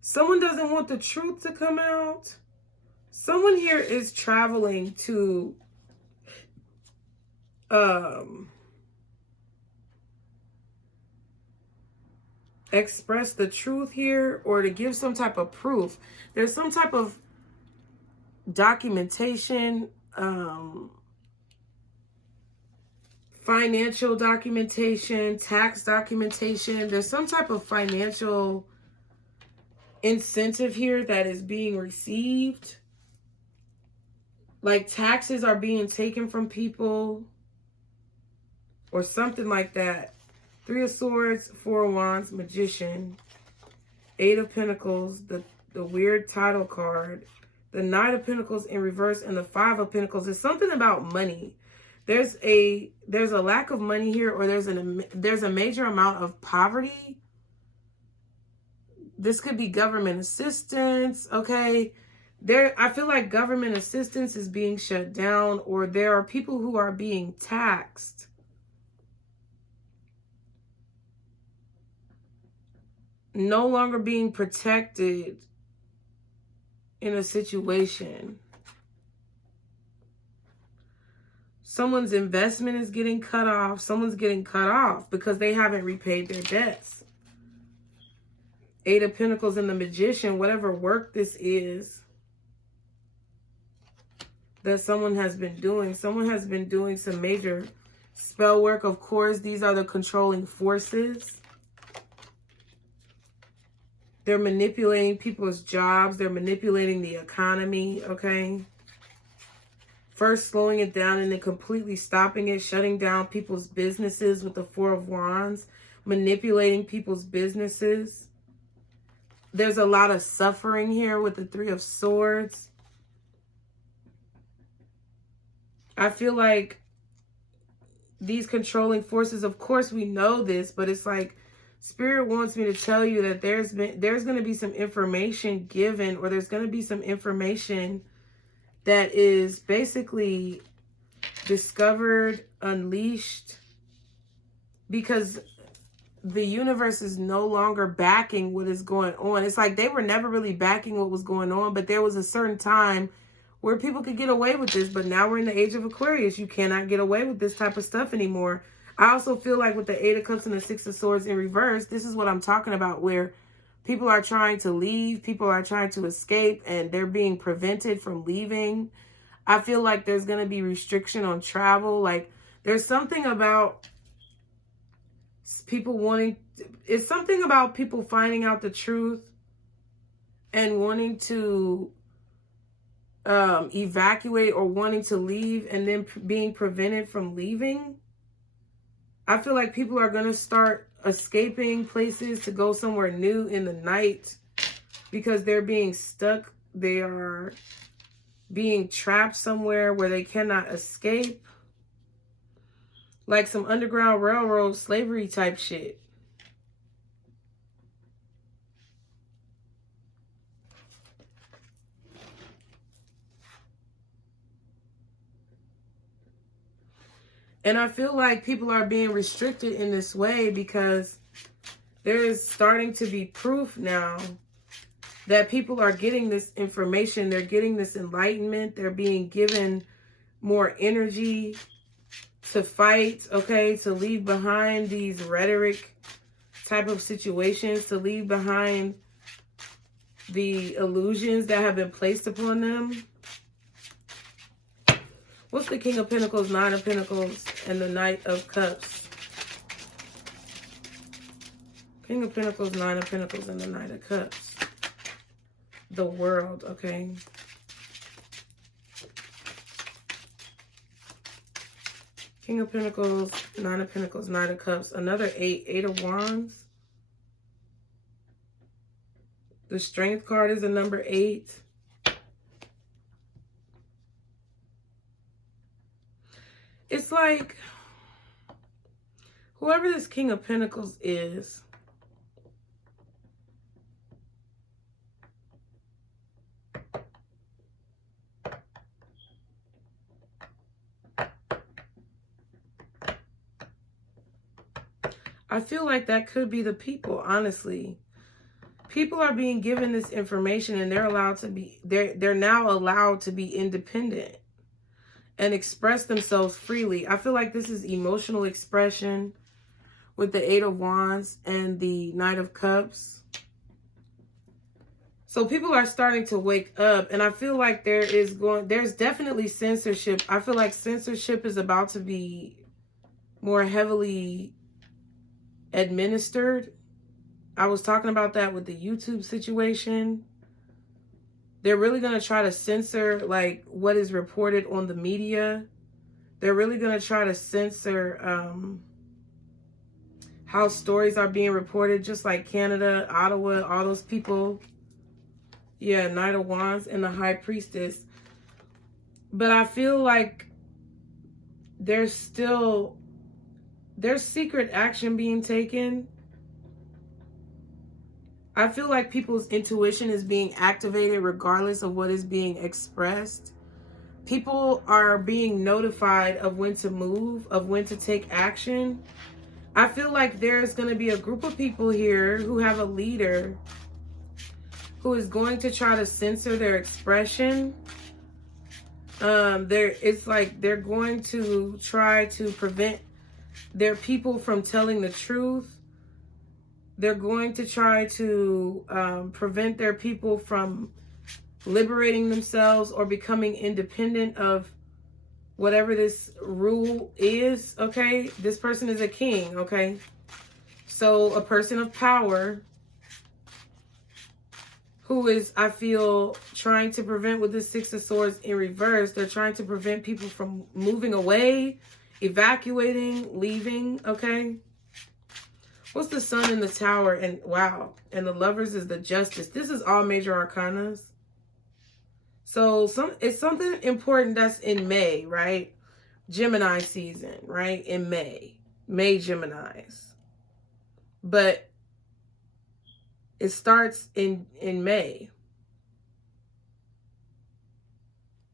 Someone doesn't want the truth to come out. Someone here is traveling to express the truth here, or to give some type of proof. There's some type of documentation, financial documentation, tax documentation. There's some type of financial incentive here that is being received. Like taxes are being taken from people or something like that. Three of Swords, Four of Wands, Magician, Eight of Pentacles, the weird title card, The Knight of Pentacles in reverse and the Five of Pentacles. It's something about money. There's a lack of money here, or there's a major amount of poverty. This could be government assistance, okay? I feel like government assistance is being shut down, or there are people who are being taxed. No longer being protected in a situation. Someone's investment is getting cut off. Someone's getting cut off because they haven't repaid their debts. Eight of Pentacles and the Magician, whatever work this is that someone has been doing. Someone has been doing some major spell work. Of course, these are the controlling forces. They're manipulating people's jobs. They're manipulating the economy, okay? First slowing it down and then completely stopping it, shutting down people's businesses with the Four of Wands, manipulating people's businesses. There's a lot of suffering here with the Three of Swords. I feel like these controlling forces, of course we know this, but it's like Spirit wants me to tell you that there's going to be some information given, or there's going to be some information that is basically discovered, unleashed, because the universe is no longer backing what is going on. It's like they were never really backing what was going on, but there was a certain time where people could get away with this, but now we're in the age of Aquarius. You cannot get away with this type of stuff anymore. I also feel like with the Eight of Cups and the Six of Swords in reverse, this is what I'm talking about, where people are trying to leave, people are trying to escape, and they're being prevented from leaving. I feel like there's going to be restriction on travel. Like, there's something about people it's something about people finding out the truth and wanting to evacuate or wanting to leave and then being prevented from leaving. I feel like people are going to start escaping places to go somewhere new in the night because they're being stuck. They are being trapped somewhere where they cannot escape. Like some Underground Railroad slavery type shit. And I feel like people are being restricted in this way because there is starting to be proof now that people are getting this information. They're getting this enlightenment. They're being given more energy to fight, okay, to leave behind these rhetoric type of situations, to leave behind the illusions that have been placed upon them. What's the King of Pentacles, Nine of Pentacles, and the Knight of Cups? King of Pentacles, Nine of Pentacles, and the Knight of Cups. The World, okay. King of Pentacles, Nine of Pentacles, Knight of Cups. Another eight, Eight of Wands. The Strength card is a number 8. It's like whoever this King of Pentacles is, I feel like that could be the people, honestly. People are being given this information and they're allowed to be, they're now allowed to be independent and express themselves freely. I feel like this is emotional expression with the Eight of Wands and the Knight of Cups. So people are starting to wake up, and I feel like there's definitely censorship. I feel like censorship is about to be more heavily administered. I was talking about that with the YouTube situation. They're really going to try to censor like what is reported on the media. They're really going to try to censor how stories are being reported, just like Canada, Ottawa, all those people. Yeah, Knight of Wands and the High Priestess. But I feel like there's secret action being taken. I feel like people's intuition is being activated regardless of what is being expressed. People are being notified of when to move, of when to take action. I feel like there's going to be a group of people here who have a leader who is going to try to censor their expression. It's like they're going to try to prevent their people from telling the truth. They're going to try to prevent their people from liberating themselves or becoming independent of whatever this rule is, okay? This person is a king, okay? So a person of power who is, I feel, trying to prevent with the Six of Swords in reverse. They're trying to prevent people from moving away, evacuating, leaving, okay? What's the Sun in the Tower? And wow, and the Lovers is the Justice. This is all major arcanas. So it's something important that's in May, right? Gemini season, right? In May. May Geminis. But it starts in May.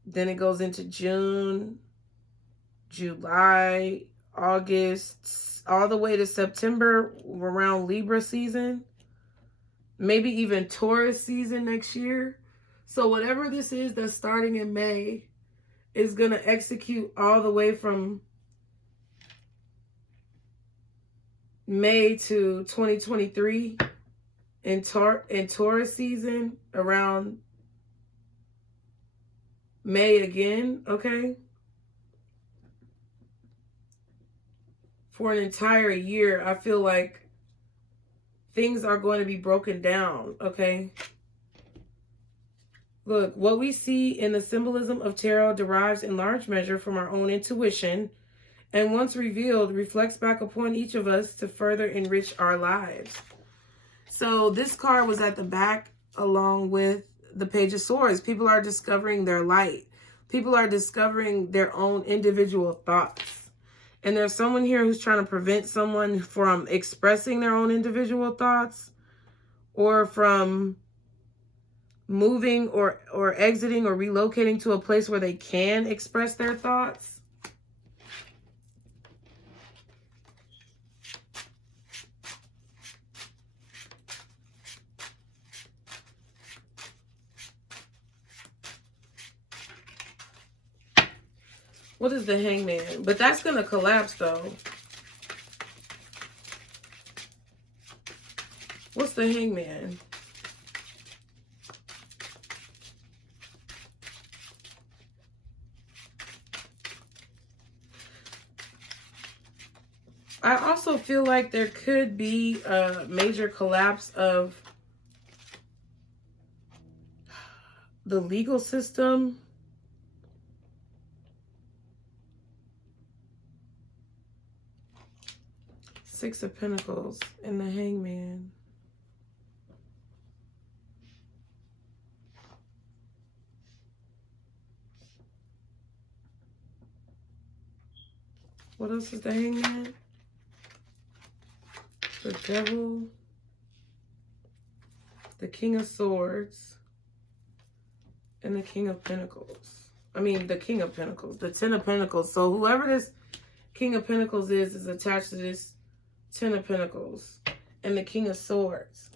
Then it goes into June, July, August, all the way to September, around Libra season. Maybe even Taurus season next year. So whatever this is that's starting in May is going to execute all the way from May to 2023 in Taurus season around May again, okay? For an entire year, I feel like things are going to be broken down, okay? Look, what we see in the symbolism of tarot derives in large measure from our own intuition, and once revealed, reflects back upon each of us to further enrich our lives. So this card was at the back along with the Page of Swords. People are discovering their light. People are discovering their own individual thoughts. And there's someone here who's trying to prevent someone from expressing their own individual thoughts, or from moving or exiting or relocating to a place where they can express their thoughts. What is the Hangman? But that's going to collapse, though. What's the Hangman? I also feel like there could be a major collapse of the legal system. Six of Pentacles and the Hangman. What else is the Hangman? The Devil. The King of Swords. And the King of Pentacles. I mean, the King of Pentacles. The Ten of Pentacles. So whoever this King of Pentacles is attached to this Ten of Pentacles and the King of Swords.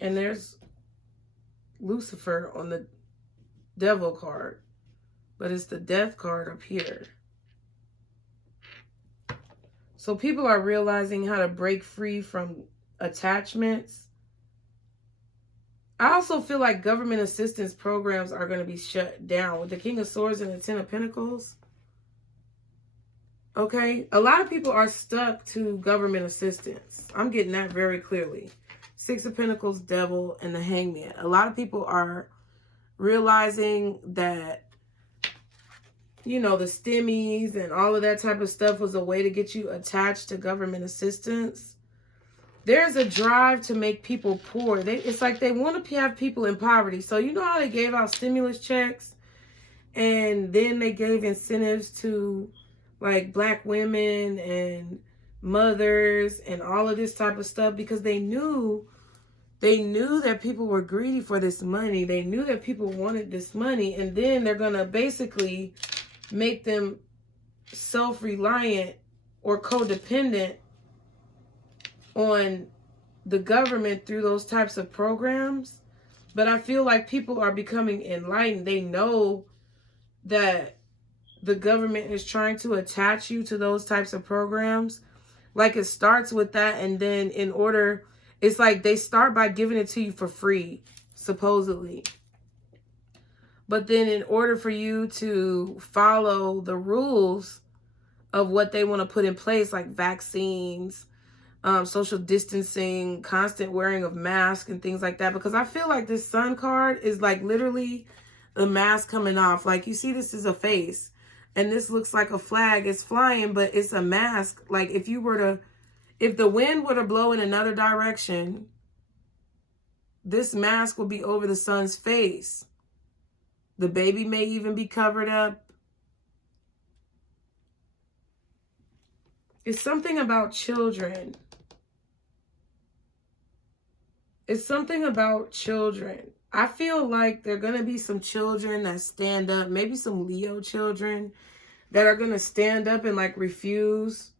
And there's Lucifer on the Devil card, but it's the Death card up here. So people are realizing how to break free from attachments. I also feel like government assistance programs are going to be shut down with the King of Swords and the Ten of Pentacles. Okay? A lot of people are stuck to government assistance. I'm getting that very clearly. Six of Pentacles, Devil, and the Hangman. A lot of people are realizing that you know, the stimmies and all of that type of stuff was a way to get you attached to government assistance. There's a drive to make people poor. It's like they want to have people in poverty. So you know how they gave out stimulus checks and then they gave incentives to like black women and mothers and all of this type of stuff because they knew that people were greedy for this money. They knew that people wanted this money, and then they're going to basically make them self-reliant or codependent on the government through those types of programs. But I feel like people are becoming enlightened. They know that the government is trying to attach you to those types of programs. Like it starts with that, and then it's like they start by giving it to you for free, supposedly. But then in order for you to follow the rules of what they want to put in place, like vaccines, social distancing, constant wearing of masks and things like that, because I feel like this sun card is like literally the mask coming off. Like you see, this is a face and this looks like a flag. It's flying, but it's a mask. Like if the wind were to blow in another direction, this mask will be over the sun's face. The baby may even be covered up. It's something about children. It's something about children. I feel like there are going to be some children that stand up, maybe some Leo children that are going to stand up and like refuse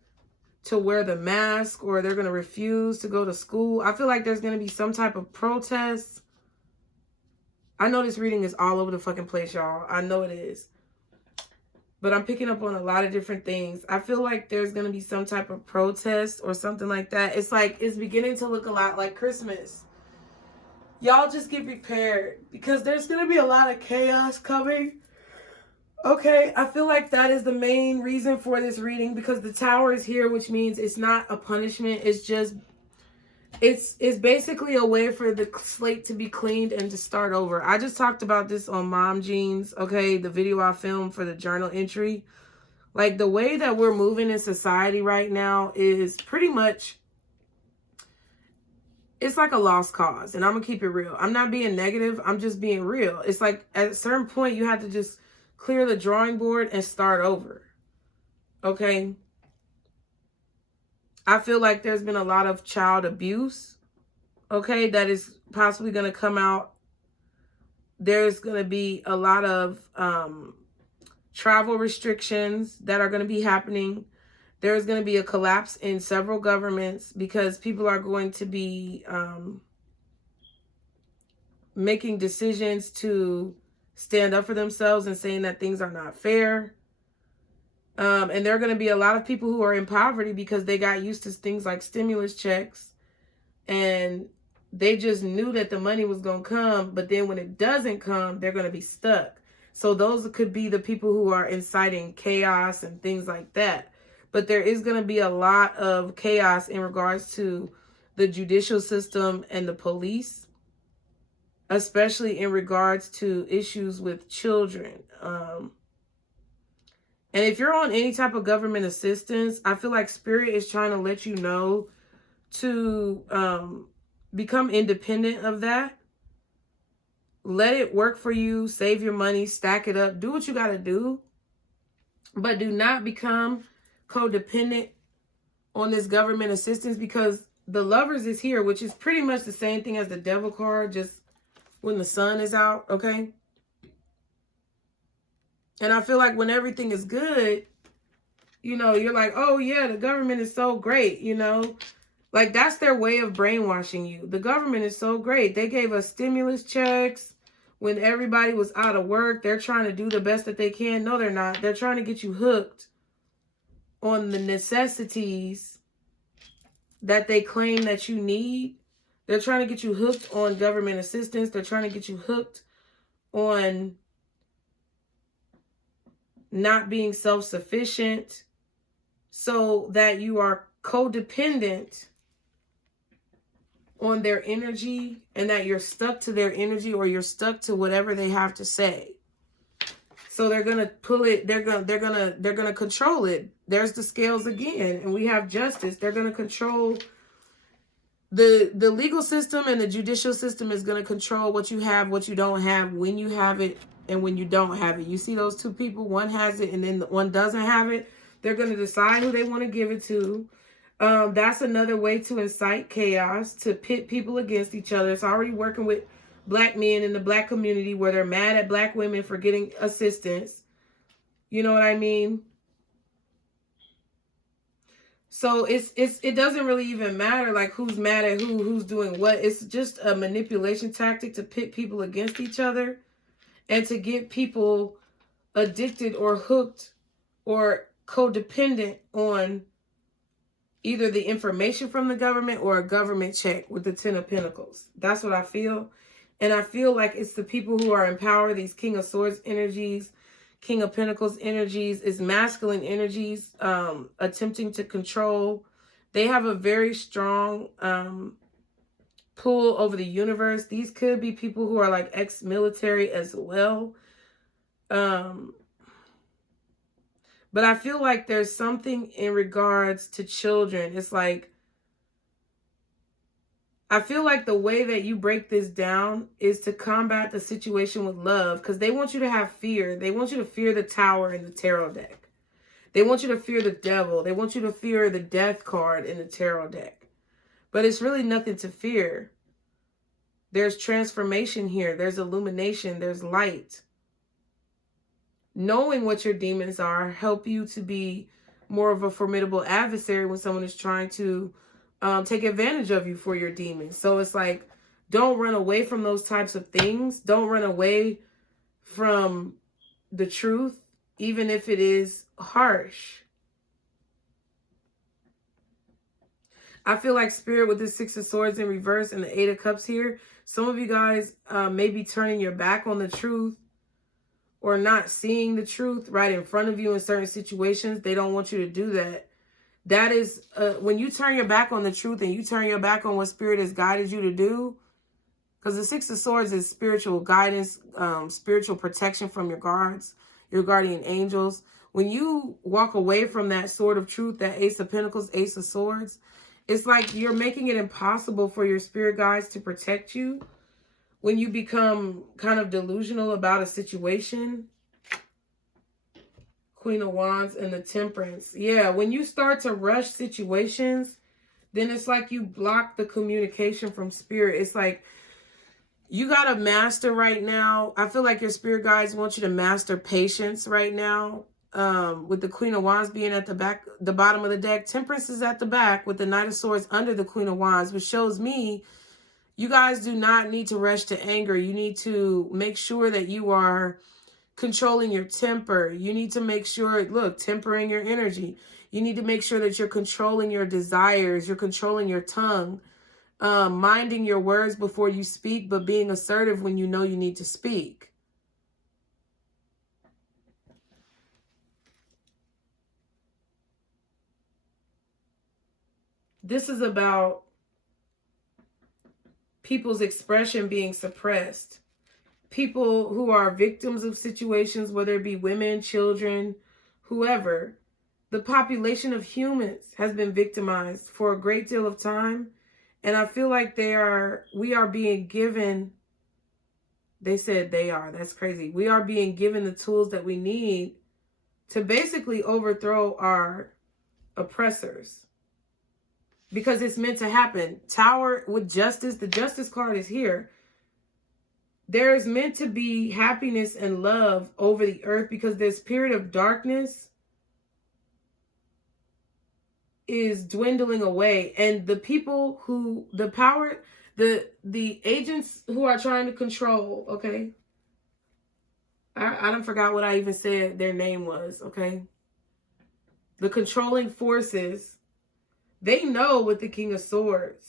to wear the mask, or they're going to refuse to go to school. I feel like there's going to be some type of protest. I know this reading is all over the fucking place, y'all. I know it is. But I'm picking up on a lot of different things. I feel like there's going to be some type of protest or something like that. It's like, it's beginning to look a lot like Christmas. Y'all just get prepared because there's going to be a lot of chaos coming. Okay, I feel like that is the main reason for this reading, because the Tower is here, which means it's not a punishment. It's just, it's basically a way for the slate to be cleaned and to start over. I just talked about this on Mom Jeans, okay, the video I filmed for the journal entry. Like the way that we're moving in society right now is pretty much, it's like a lost cause. And I'm going to keep it real. I'm not being negative. I'm just being real. It's like at a certain point, you have to just clear the drawing board and start over. Okay. I feel like there's been a lot of child abuse. Okay. That is possibly going to come out. There's going to be a lot of travel restrictions that are going to be happening. There's going to be a collapse in several governments because people are going to be making decisions to stand up for themselves and saying that things are not fair. And there are going to be a lot of people who are in poverty because they got used to things like stimulus checks and they just knew that the money was going to come. But then when it doesn't come, they're going to be stuck. So those could be the people who are inciting chaos and things like that. But there is going to be a lot of chaos in regards to the judicial system and the police, especially in regards to issues with children. And if you're on any type of government assistance, I feel like Spirit is trying to let you know to become independent of that. Let it work for you. Save your money. Stack it up. Do what you got to do. But do not become codependent on this government assistance, because the Lovers is here, which is pretty much the same thing as the Devil card, just when the sun is out, okay? And I feel like when everything is good, you know, you're like, oh yeah, the government is so great, you know? Like that's their way of brainwashing you. The government is so great. They gave us stimulus checks when everybody was out of work. They're trying to do the best that they can. No, they're not. They're trying to get you hooked on the necessities that they claim that you need. They're trying to get you hooked on government assistance. They're trying to get you hooked on not being self-sufficient so that you are codependent on their energy and that you're stuck to their energy or you're stuck to whatever they have to say. So they're going to pull it. They're going to control it. There's the scales again. And we have justice. They're going to control the legal system, and the judicial system is going to control what you have, what you don't have, when you have it, and when you don't have it. You see those two people, one has it and then one doesn't have it. They're going to decide who they want to give it to. That's another way to incite chaos, to pit people against each other. It's already working with black men in the black community where they're mad at black women for getting assistance. You know what I mean? So it doesn't really even matter like who's mad at who's doing what. It's just a manipulation tactic to pit people against each other and to get people addicted or hooked or codependent on either the information from the government or a government check with the 10 of Pentacles. That's what I feel. And I feel like it's the people who are in power, these King of Swords energies, King of Pentacles energies, is masculine energies, attempting to control. They have a very strong pull over the universe. These could be people who are like ex-military as well. But I feel like there's something in regards to children. It's like, I feel like the way that you break this down is to combat the situation with love, because they want you to have fear. They want you to fear the Tower in the tarot deck. They want you to fear the devil. They want you to fear the death card in the tarot deck. But it's really nothing to fear. There's transformation here. There's illumination. There's light. Knowing what your demons are help you to be more of a formidable adversary when someone is trying to take advantage of you for your demons. So it's like, don't run away from those types of things. Don't run away from the truth, even if it is harsh. I feel like Spirit with this 6 of Swords in reverse and the 8 of Cups here, some of you guys may be turning your back on the truth or not seeing the truth right in front of you in certain situations. They don't want you to do that. That is, when you turn your back on the truth and you turn your back on what Spirit has guided you to do, because the 6 of Swords is spiritual guidance, spiritual protection from your guards, your guardian angels. When you walk away from that sword of truth, that Ace of Pentacles, Ace of Swords, it's like you're making it impossible for your spirit guides to protect you. When you become kind of delusional about a situation, Queen of Wands and the Temperance. Yeah, when you start to rush situations, then it's like you block the communication from Spirit. It's like you got to master right now. I feel like your spirit guides want you to master patience right now. With the Queen of Wands being at the back, the bottom of the deck. Temperance is at the back with the Knight of Swords under the Queen of Wands, which shows me you guys do not need to rush to anger. You need to make sure that you are controlling your temper. You need to make sure, look, tempering your energy. You need to make sure that you're controlling your desires. You're controlling your tongue. Minding your words before you speak, but being assertive when you know you need to speak. This is about people's expression being suppressed. People who are victims of situations, whether it be women, children, whoever. The population of humans has been victimized for a great deal of time. And I feel like we are being given, they said they are, that's crazy. We are being given the tools that we need to basically overthrow our oppressors. Because it's meant to happen. Tower with justice, the justice card is here. There is meant to be happiness and love over the earth because this period of darkness is dwindling away. And the people who, the power, the agents who are trying to control, okay? I don't forgot what I even said their name was, okay? The controlling forces, they know with the King of Swords.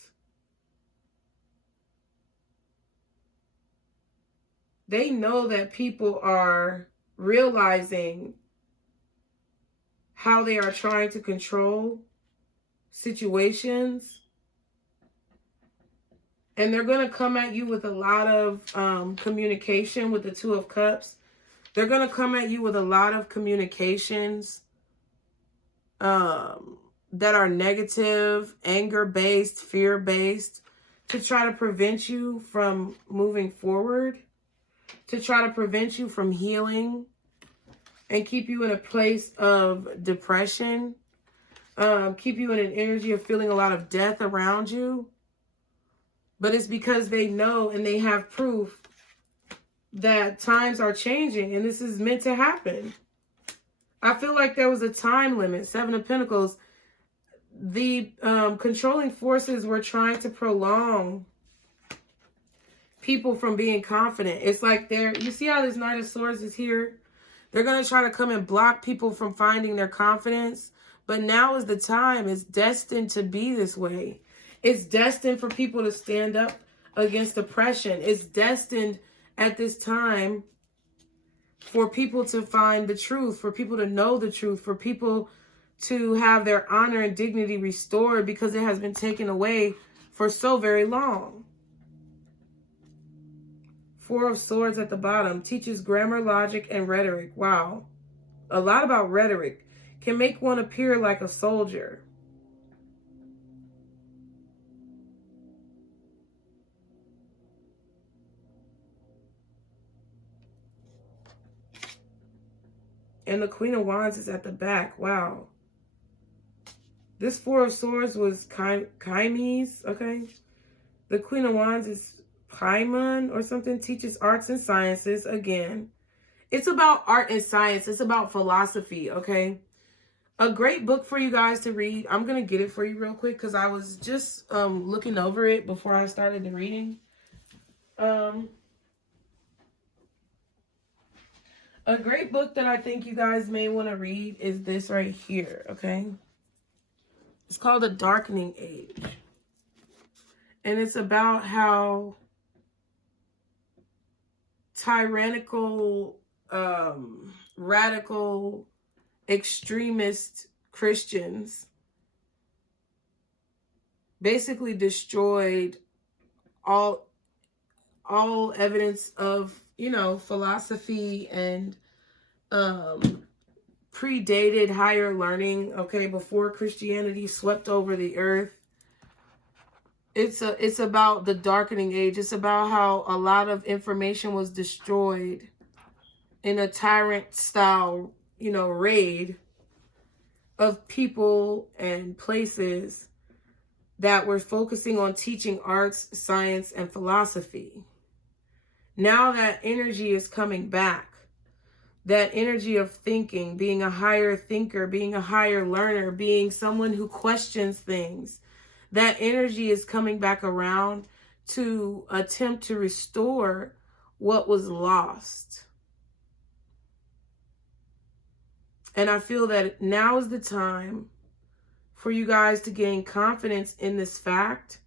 They know that people are realizing how they are trying to control situations. And they're going to come at you with a lot of communication with the Two of Cups. They're going to come at you with a lot of communications that are negative, anger-based, fear-based, to try to prevent you from moving forward, to try to prevent you from healing, and keep you in a place of depression, keep you in an energy of feeling a lot of death around you. But it's because they know and they have proof that times are changing and this is meant to happen. I feel like there was a time limit. Seven of Pentacles. The controlling forces were trying to prolong people from being confident. It's like you see how this Knight of Swords is here? They're going to try to come and block people from finding their confidence. But now is the time. It's destined to be this way. It's destined for people to stand up against oppression. It's destined at this time for people to find the truth, for people to know the truth, for people to have their honor and dignity restored, because it has been taken away for so very long. Four of Swords at the bottom teaches grammar, logic, and rhetoric. Wow. A lot about rhetoric. Can make one appear like a soldier. And the Queen of Wands is at the back. Wow. This Four of Swords was Chimes, okay? The Queen of Wands is Paimon or something. Teaches arts and sciences. Again, it's about art and science. It's about philosophy, okay? A great book for you guys to read. I'm going to get it for you real quick because I was just looking over it before I started the reading. A great book that I think you guys may want to read is this right here, okay? It's called The Darkening Age. And it's about how tyrannical, radical, extremist Christians basically destroyed all evidence of, you know, philosophy and predated higher learning, okay, before Christianity swept over the earth. It's about the darkening age. It's about how a lot of information was destroyed in a tyrant style, you know, raid of people and places that were focusing on teaching arts, science, and philosophy. Now that energy is coming back. That energy of thinking, being a higher thinker, being a higher learner, being someone who questions things. That energy is coming back around to attempt to restore what was lost. And I feel that now is the time for you guys to gain confidence in this fact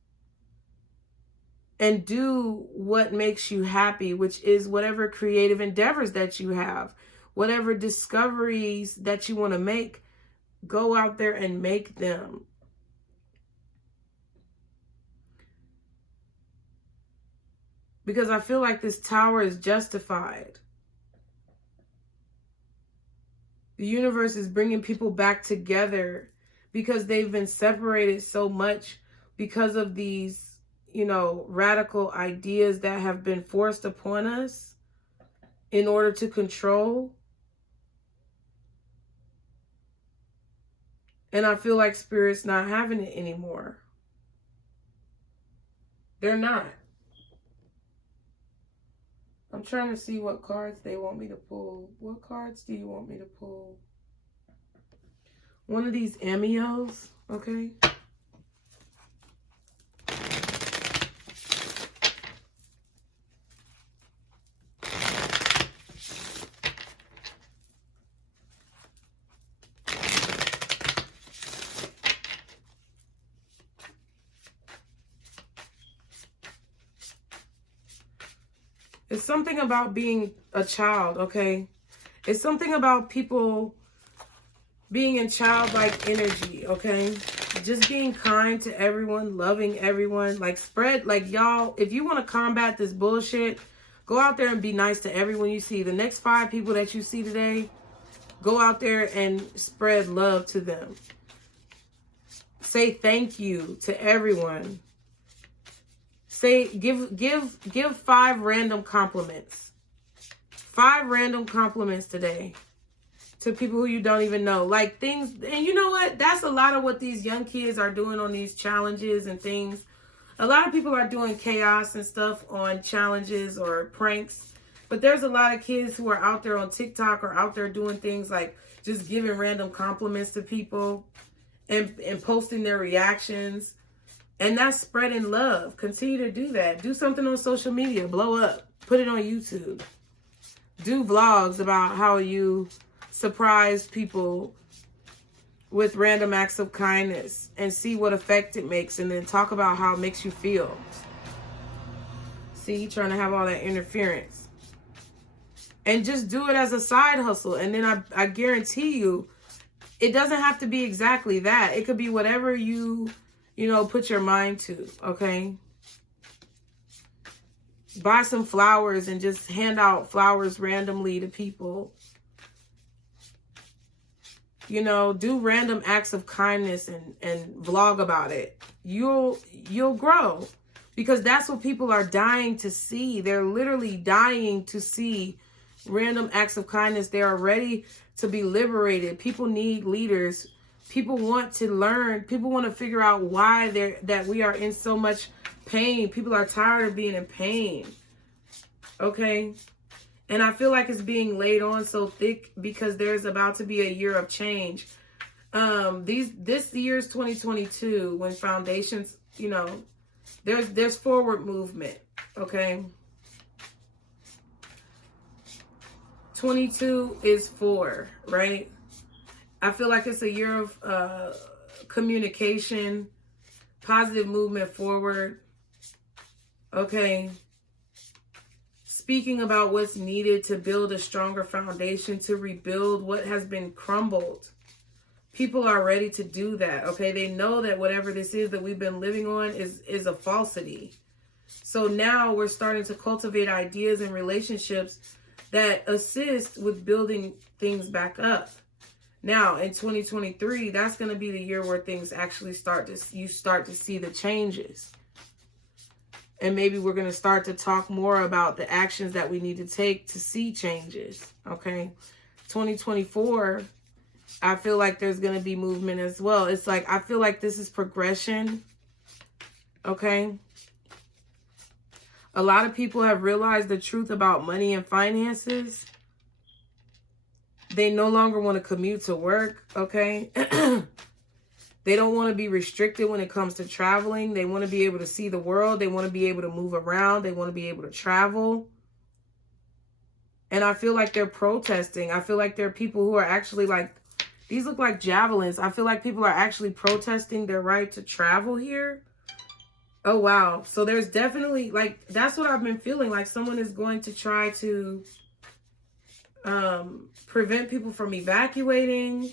and do what makes you happy, which is whatever creative endeavors that you have, whatever discoveries that you want to make, go out there and make them. Because I feel like this Tower is justified. The universe is bringing people back together because they've been separated so much because of these, you know, radical ideas that have been forced upon us in order to control. And I feel like Spirit's not having it anymore. They're not. I'm trying to see what cards they want me to pull. What cards do you want me to pull? One of these Amios, okay? It's something about being a child, okay? It's something about people being in childlike energy, okay? Just being kind to everyone, loving everyone. Like, spread, like, y'all, if you want to combat this bullshit, Go out there and be nice to everyone you see. The next 5 people that you see today, go out there and spread love to them. Say thank you to everyone. Say, give 5 random compliments. 5 random compliments today to people who you don't even know. Like things, and you know what? That's a lot of what these young kids are doing on these challenges and things. A lot of people are doing chaos and stuff on challenges or pranks. But there's a lot of kids who are out there on TikTok or out there doing things like just giving random compliments to people and posting their reactions. And that's spreading love. Continue to do that. Do something on social media. Blow up. Put it on YouTube. Do vlogs about how you surprise people with random acts of kindness and see what effect it makes, and then talk about how it makes you feel. See, you're trying to have all that interference. And just do it as a side hustle. And then I guarantee you, it doesn't have to be exactly that. It could be whatever you put your mind to, okay? Buy some flowers and just hand out flowers randomly to people. Do random acts of kindness and vlog about it. You'll grow, because that's what people are dying to see. They're literally dying to see random acts of kindness. They are ready to be liberated. People need leaders. People want to learn. People want to figure out why that we are in so much pain. People are tired of being in pain. Okay? And I feel like it's being laid on so thick because there's about to be a year of change. This year's 2022, when foundations, there's forward movement. Okay? 22 is 4, right? I feel like it's a year of communication, positive movement forward. Okay. Speaking about what's needed to build a stronger foundation, to rebuild what has been crumbled. People are ready to do that. Okay. They know that whatever this is that we've been living on is a falsity. So now we're starting to cultivate ideas and relationships that assist with building things back up. Now, in 2023, that's going to be the year where things actually start to see the changes. And maybe we're going to start to talk more about the actions that we need to take to see changes. Okay. 2024, I feel like there's going to be movement as well. It's like, I feel like this is progression. Okay. A lot of people have realized the truth about money and finances. They no longer want to commute to work, okay? They don't want to be restricted when it comes to traveling. They want to be able to see the world. They want to be able to move around. They want to be able to travel. And I feel like they're protesting. I feel like there are people who are actually like, these look like javelins. I feel like people are actually protesting their right to travel here. Oh, wow. So there's definitely, like, that's what I've been feeling. Like someone is going to try to prevent people from evacuating,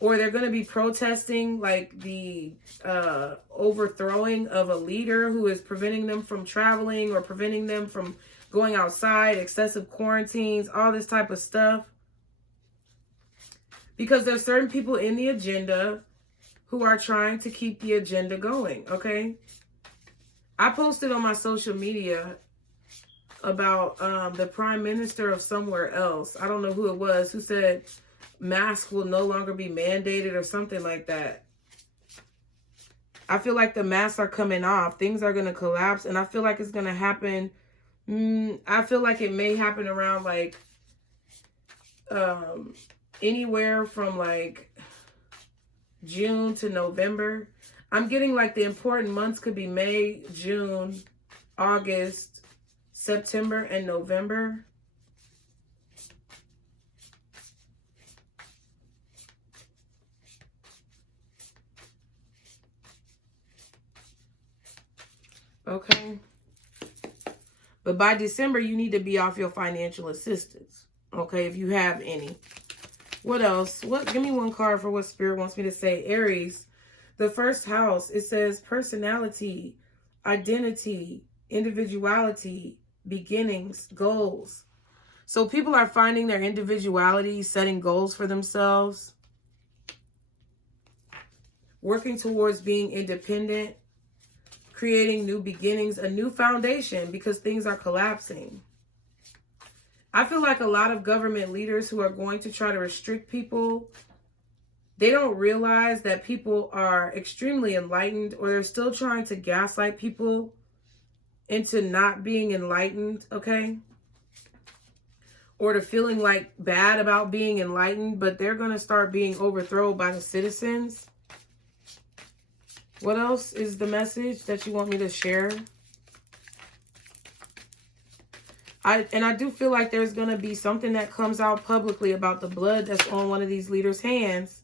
or they're going to be protesting like the overthrowing of a leader who is preventing them from traveling or preventing them from going outside, excessive quarantines, all this type of stuff. Because there's certain people in the agenda who are trying to keep the agenda going, okay? I posted on my social media about the prime minister of somewhere else. I don't know who it was, who said masks will no longer be mandated or something like that. I feel like the masks are coming off. Things are going to collapse, and I feel like it's going to happen. I feel like it may happen around like anywhere from like June to November. I'm getting like the important months could be May, June, August, September, and November. Okay. But by December, you need to be off your financial assistance. Okay, if you have any. What else? Give me one card for what Spirit wants me to say. Aries, the first house, it says personality, identity, individuality, beginnings, goals. So people are finding their individuality, setting goals for themselves, working towards being independent, creating new beginnings, a new foundation, because things are collapsing. I feel like a lot of government leaders who are going to try to restrict people, they don't realize that people are extremely enlightened, or they're still trying to gaslight people into not being enlightened, okay? Or to feeling like bad about being enlightened, but they're going to start being overthrown by the citizens. What else is the message that you want me to share? I do feel like there's going to be something that comes out publicly about the blood that's on one of these leaders' hands.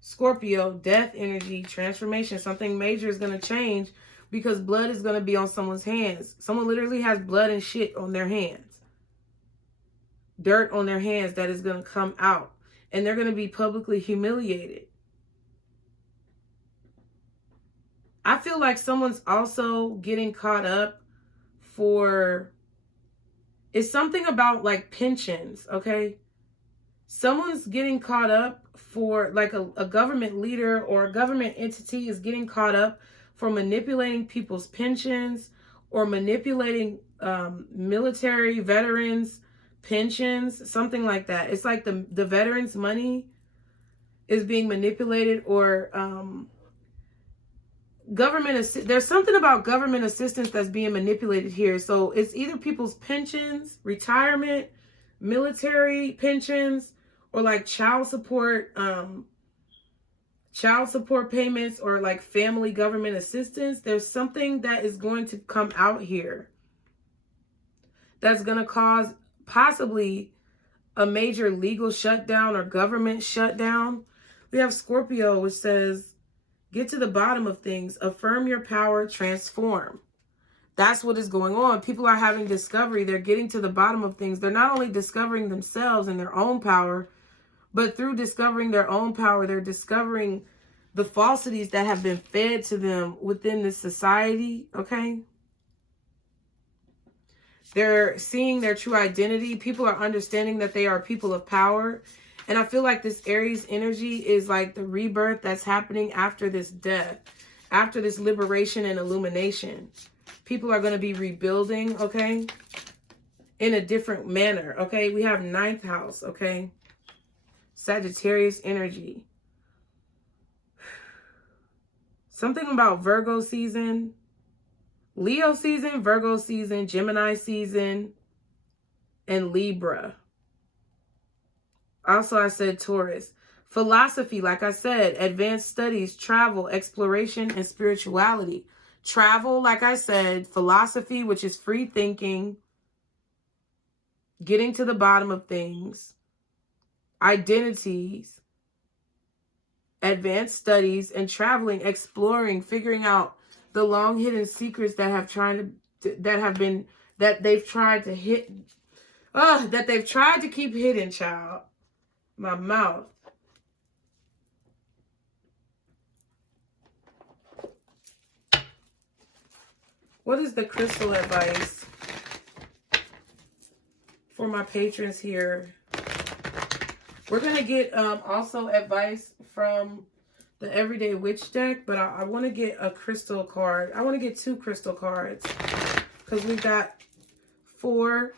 Scorpio, death energy, transformation. Something major is going to change because blood is going to be on someone's hands. Someone literally has blood and shit on their hands. Dirt on their hands that is going to come out. And they're going to be publicly humiliated. I feel like someone's also getting caught up for... It's something about like pensions, okay? Someone's getting caught up for, like a government leader or a government entity is getting caught up for manipulating people's pensions or manipulating military veterans' pensions, something like that. It's like the veterans' money is being manipulated, or there's something about government assistance that's being manipulated here. So it's either people's pensions, retirement, military pensions, or like child support payments, or like family government assistance. There's something that is going to come out here that's going to cause possibly a major legal shutdown or government shutdown. We have Scorpio, which says, get to the bottom of things, affirm your power, transform. That's what is going on. People are having discovery. They're getting to the bottom of things. They're not only discovering themselves and their own power, but through discovering their own power, they're discovering the falsities that have been fed to them within this society, okay? They're seeing their true identity. People are understanding that they are people of power. And I feel like this Aries energy is like the rebirth that's happening after this death, after this liberation and illumination. People are going to be rebuilding, okay, in a different manner, okay? We have 9th house, okay? Sagittarius energy. Something about Virgo season, Leo season, Virgo season, Gemini season, and Libra. Also, I said Taurus. Philosophy, like I said, advanced studies, travel, exploration, and spirituality. Travel, like I said, philosophy, which is free thinking, getting to the bottom of things, identities, advanced studies, and traveling, exploring, figuring out the long hidden secrets that they've tried to keep hidden, child. My mouth. What is the crystal advice for my patrons here? We're going to get also advice from the Everyday Witch deck, but I want to get a crystal card. I want to get 2 crystal cards because we got 4,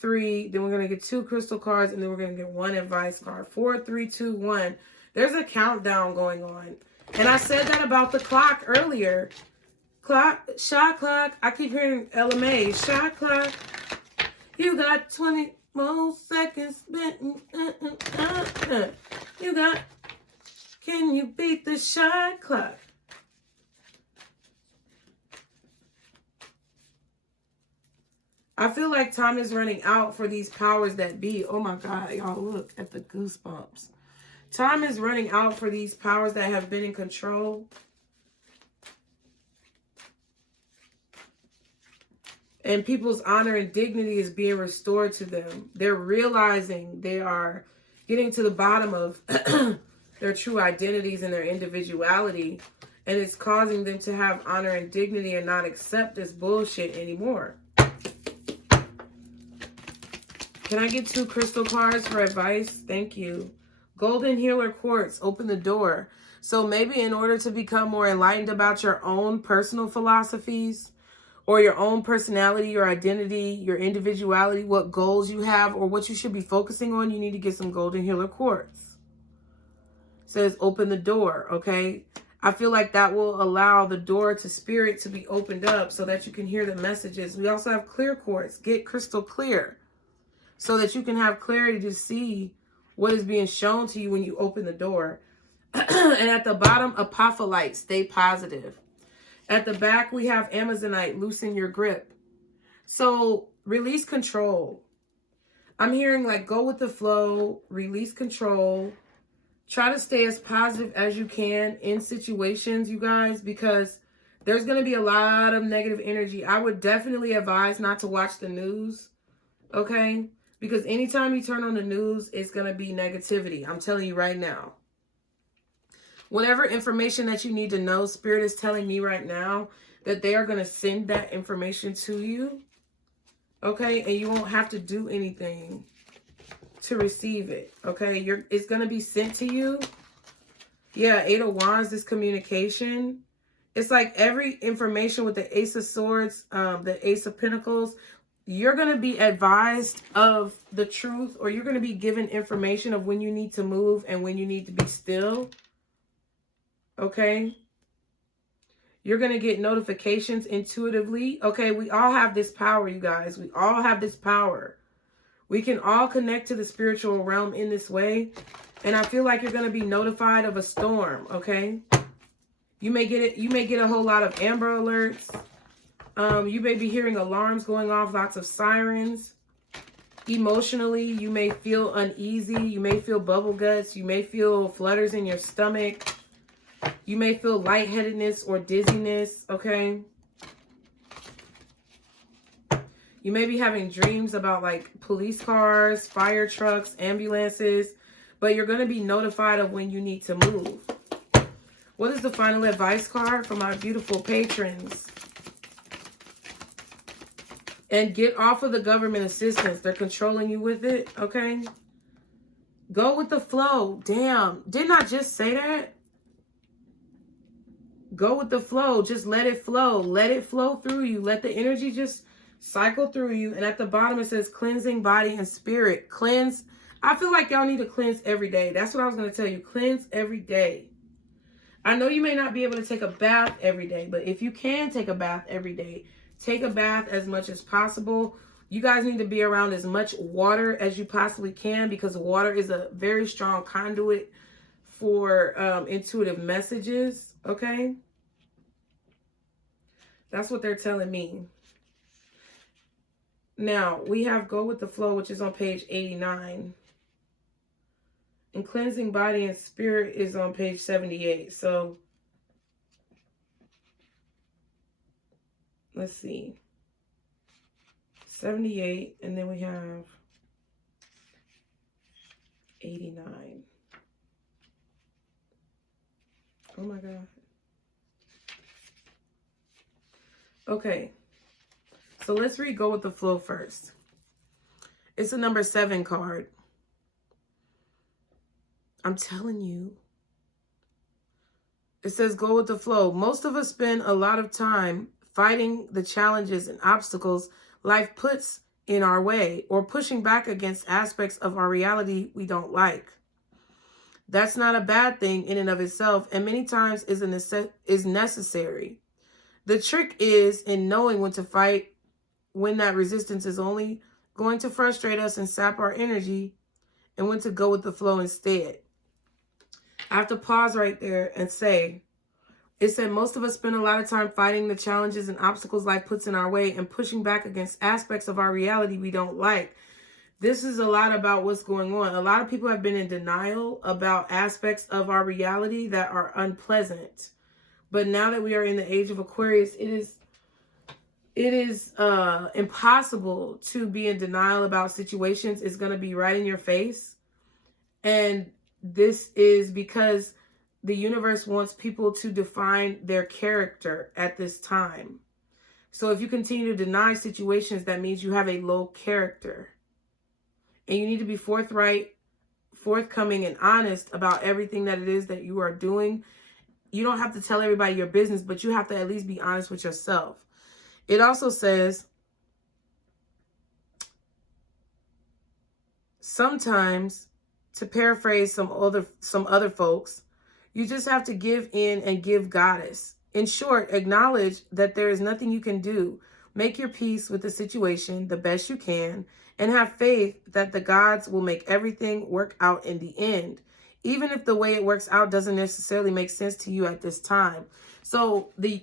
3, then we're going to get 2 crystal cards, and then we're going to get 1 advice card. 4, 3, 2, 1. There's a countdown going on. And I said that about the clock earlier. Clock, shot clock. I keep hearing LMA. Shot clock. You got 20 more seconds. You got, can you beat the shot clock? I feel like time is running out for these powers that be. Oh my God, y'all look at the goosebumps. Time is running out for these powers that have been in control. And people's honor and dignity is being restored to them. They're realizing they are getting to the bottom of their true identities and their individuality. And it's causing them to have honor and dignity and not accept this bullshit anymore. Can I get 2 crystal cards for advice? Thank you. Golden Healer Quartz, open the door. So maybe in order to become more enlightened about your own personal philosophies or your own personality, your identity, your individuality, what goals you have or what you should be focusing on, you need to get some Golden Healer Quartz. It says open the door, okay? I feel like that will allow the door to spirit to be opened up so that you can hear the messages. We also have clear quartz. Get crystal clear so that you can have clarity to see what is being shown to you when you open the door. And at the bottom, apophyllite, stay positive. At the back, we have Amazonite, loosen your grip. So release control. I'm hearing like go with the flow, release control. Try to stay as positive as you can in situations, you guys, because there's going to be a lot of negative energy. I would definitely advise not to watch the news, okay? Because anytime you turn on the news, it's going to be negativity. I'm telling you right now. Whatever information that you need to know, Spirit is telling me right now that they are going to send that information to you, okay? And you won't have to do anything to receive it, okay? It's going to be sent to you. Yeah, 8 of Wands, this communication. It's like every information with the Ace of Swords, the Ace of Pentacles, you're going to be advised of the truth, or you're going to be given information of when you need to move and when you need to be still, okay? You're going to get notifications intuitively, okay? We all have this power, you guys. We all have this power. We can all connect to the spiritual realm in this way. And I feel like you're going to be notified of a storm, okay? You may get it. You may get a whole lot of Amber Alerts. You may be hearing alarms going off, lots of sirens. Emotionally, you may feel uneasy. You may feel bubble guts. You may feel flutters in your stomach. You may feel lightheadedness or dizziness, okay? You may be having dreams about like police cars, fire trucks, ambulances, but you're going to be notified of when you need to move. What is the final advice card for my beautiful patrons? And get off of the government assistance. They're controlling you with it, okay? Go with the flow. Damn, didn't I just say that? Go with the flow. Just let it flow. Let it flow through you. Let the energy just cycle through you. And at the bottom it says cleansing body and spirit. Cleanse. I feel like y'all need to cleanse every day. That's what I was going to tell you. Cleanse every day. I know you may not be able to take a bath every day, but if you can take a bath every day, take a bath as much as possible. You guys need to be around as much water as you possibly can, because water is a very strong conduit for intuitive messages, okay? That's what they're telling me. Now, we have Go With The Flow, which is on page 89. And Cleansing Body and Spirit is on page 78. So, let's see. 78, and then we have 89. Oh my God. Okay. So let's read Go With The Flow first. It's a number 7 card. I'm telling you. It says go with the flow. Most of us spend a lot of time fighting the challenges and obstacles life puts in our way, or pushing back against aspects of our reality we don't like. That's not a bad thing in and of itself, and many times is necessary. The trick is in knowing when to fight, when that resistance is only going to frustrate us and sap our energy, and when to go with the flow instead. I have to pause right there and say, it said most of us spend a lot of time fighting the challenges and obstacles life puts in our way and pushing back against aspects of our reality we don't like. This is a lot about what's going on. A lot of people have been in denial about aspects of our reality that are unpleasant. But now that we are in the age of Aquarius, it is impossible to be in denial about situations. It's going to be right in your face. And this is because the universe wants people to define their character at this time. So if you continue to deny situations, that means you have a low character. And you need to be forthright, forthcoming, and honest about everything that it is that you are doing. You don't have to tell everybody your business, but you have to at least be honest with yourself. It also says, sometimes, to paraphrase some other folks, you just have to give in and give goddess. In short, acknowledge that there is nothing you can do. Make your peace with the situation the best you can, and have faith that the gods will make everything work out in the end, even if the way it works out doesn't necessarily make sense to you at this time. So the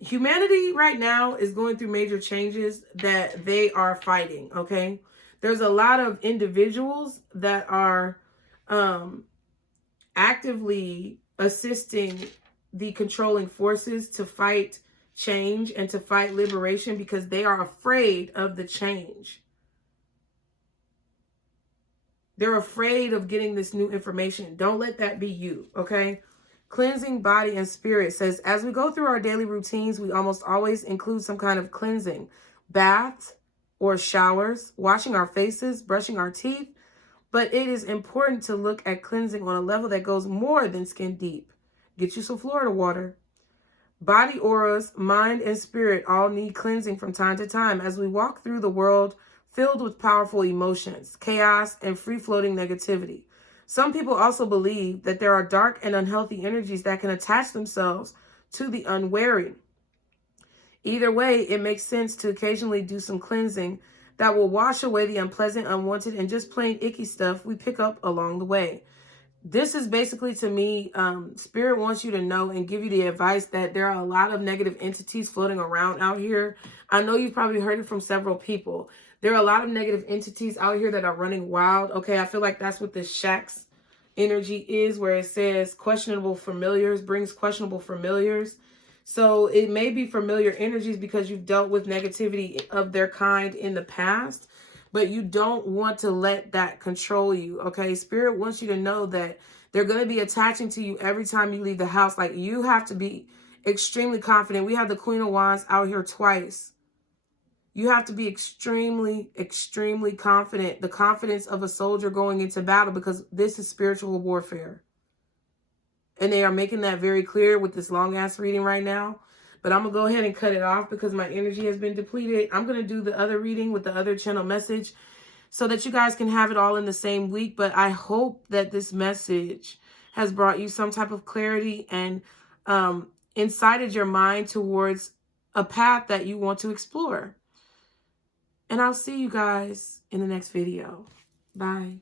humanity right now is going through major changes that they are fighting, okay? There's a lot of individuals that are actively assisting the controlling forces to fight change and to fight liberation because they are afraid of the change. They're afraid of getting this new information. Don't let that be you, okay? Cleansing body and spirit says, as we go through our daily routines, we almost always include some kind of cleansing. Baths or showers, washing our faces, brushing our teeth. But it is important to look at cleansing on a level that goes more than skin deep. Get you some Florida water. Body auras, mind, and spirit all need cleansing from time to time as we walk through the world filled with powerful emotions, chaos, and free-floating negativity. Some people also believe that there are dark and unhealthy energies that can attach themselves to the unwary. Either way, it makes sense to occasionally do some cleansing that will wash away the unpleasant, unwanted, and just plain icky stuff we pick up along the way. This is basically, to me, Spirit wants you to know and give you the advice that there are a lot of negative entities floating around out here. I know you've probably heard it from several people. There are a lot of negative entities out here that are running wild. Okay, I feel like that's what this Shax energy is, where it says questionable familiars brings questionable familiars. So it may be familiar energies because you've dealt with negativity of their kind in the past, but you don't want to let that control you, okay? Spirit wants you to know that they're going to be attaching to you every time you leave the house. Like, you have to be extremely confident. We have the Queen of Wands out here twice. You have to be extremely, extremely confident. The confidence of a soldier going into battle, because this is spiritual warfare. And they are making that very clear with this long-ass reading right now. But I'm going to go ahead and cut it off because my energy has been depleted. I'm going to do the other reading with the other channel message so that you guys can have it all in the same week. But I hope that this message has brought you some type of clarity and incited your mind towards a path that you want to explore. And I'll see you guys in the next video. Bye.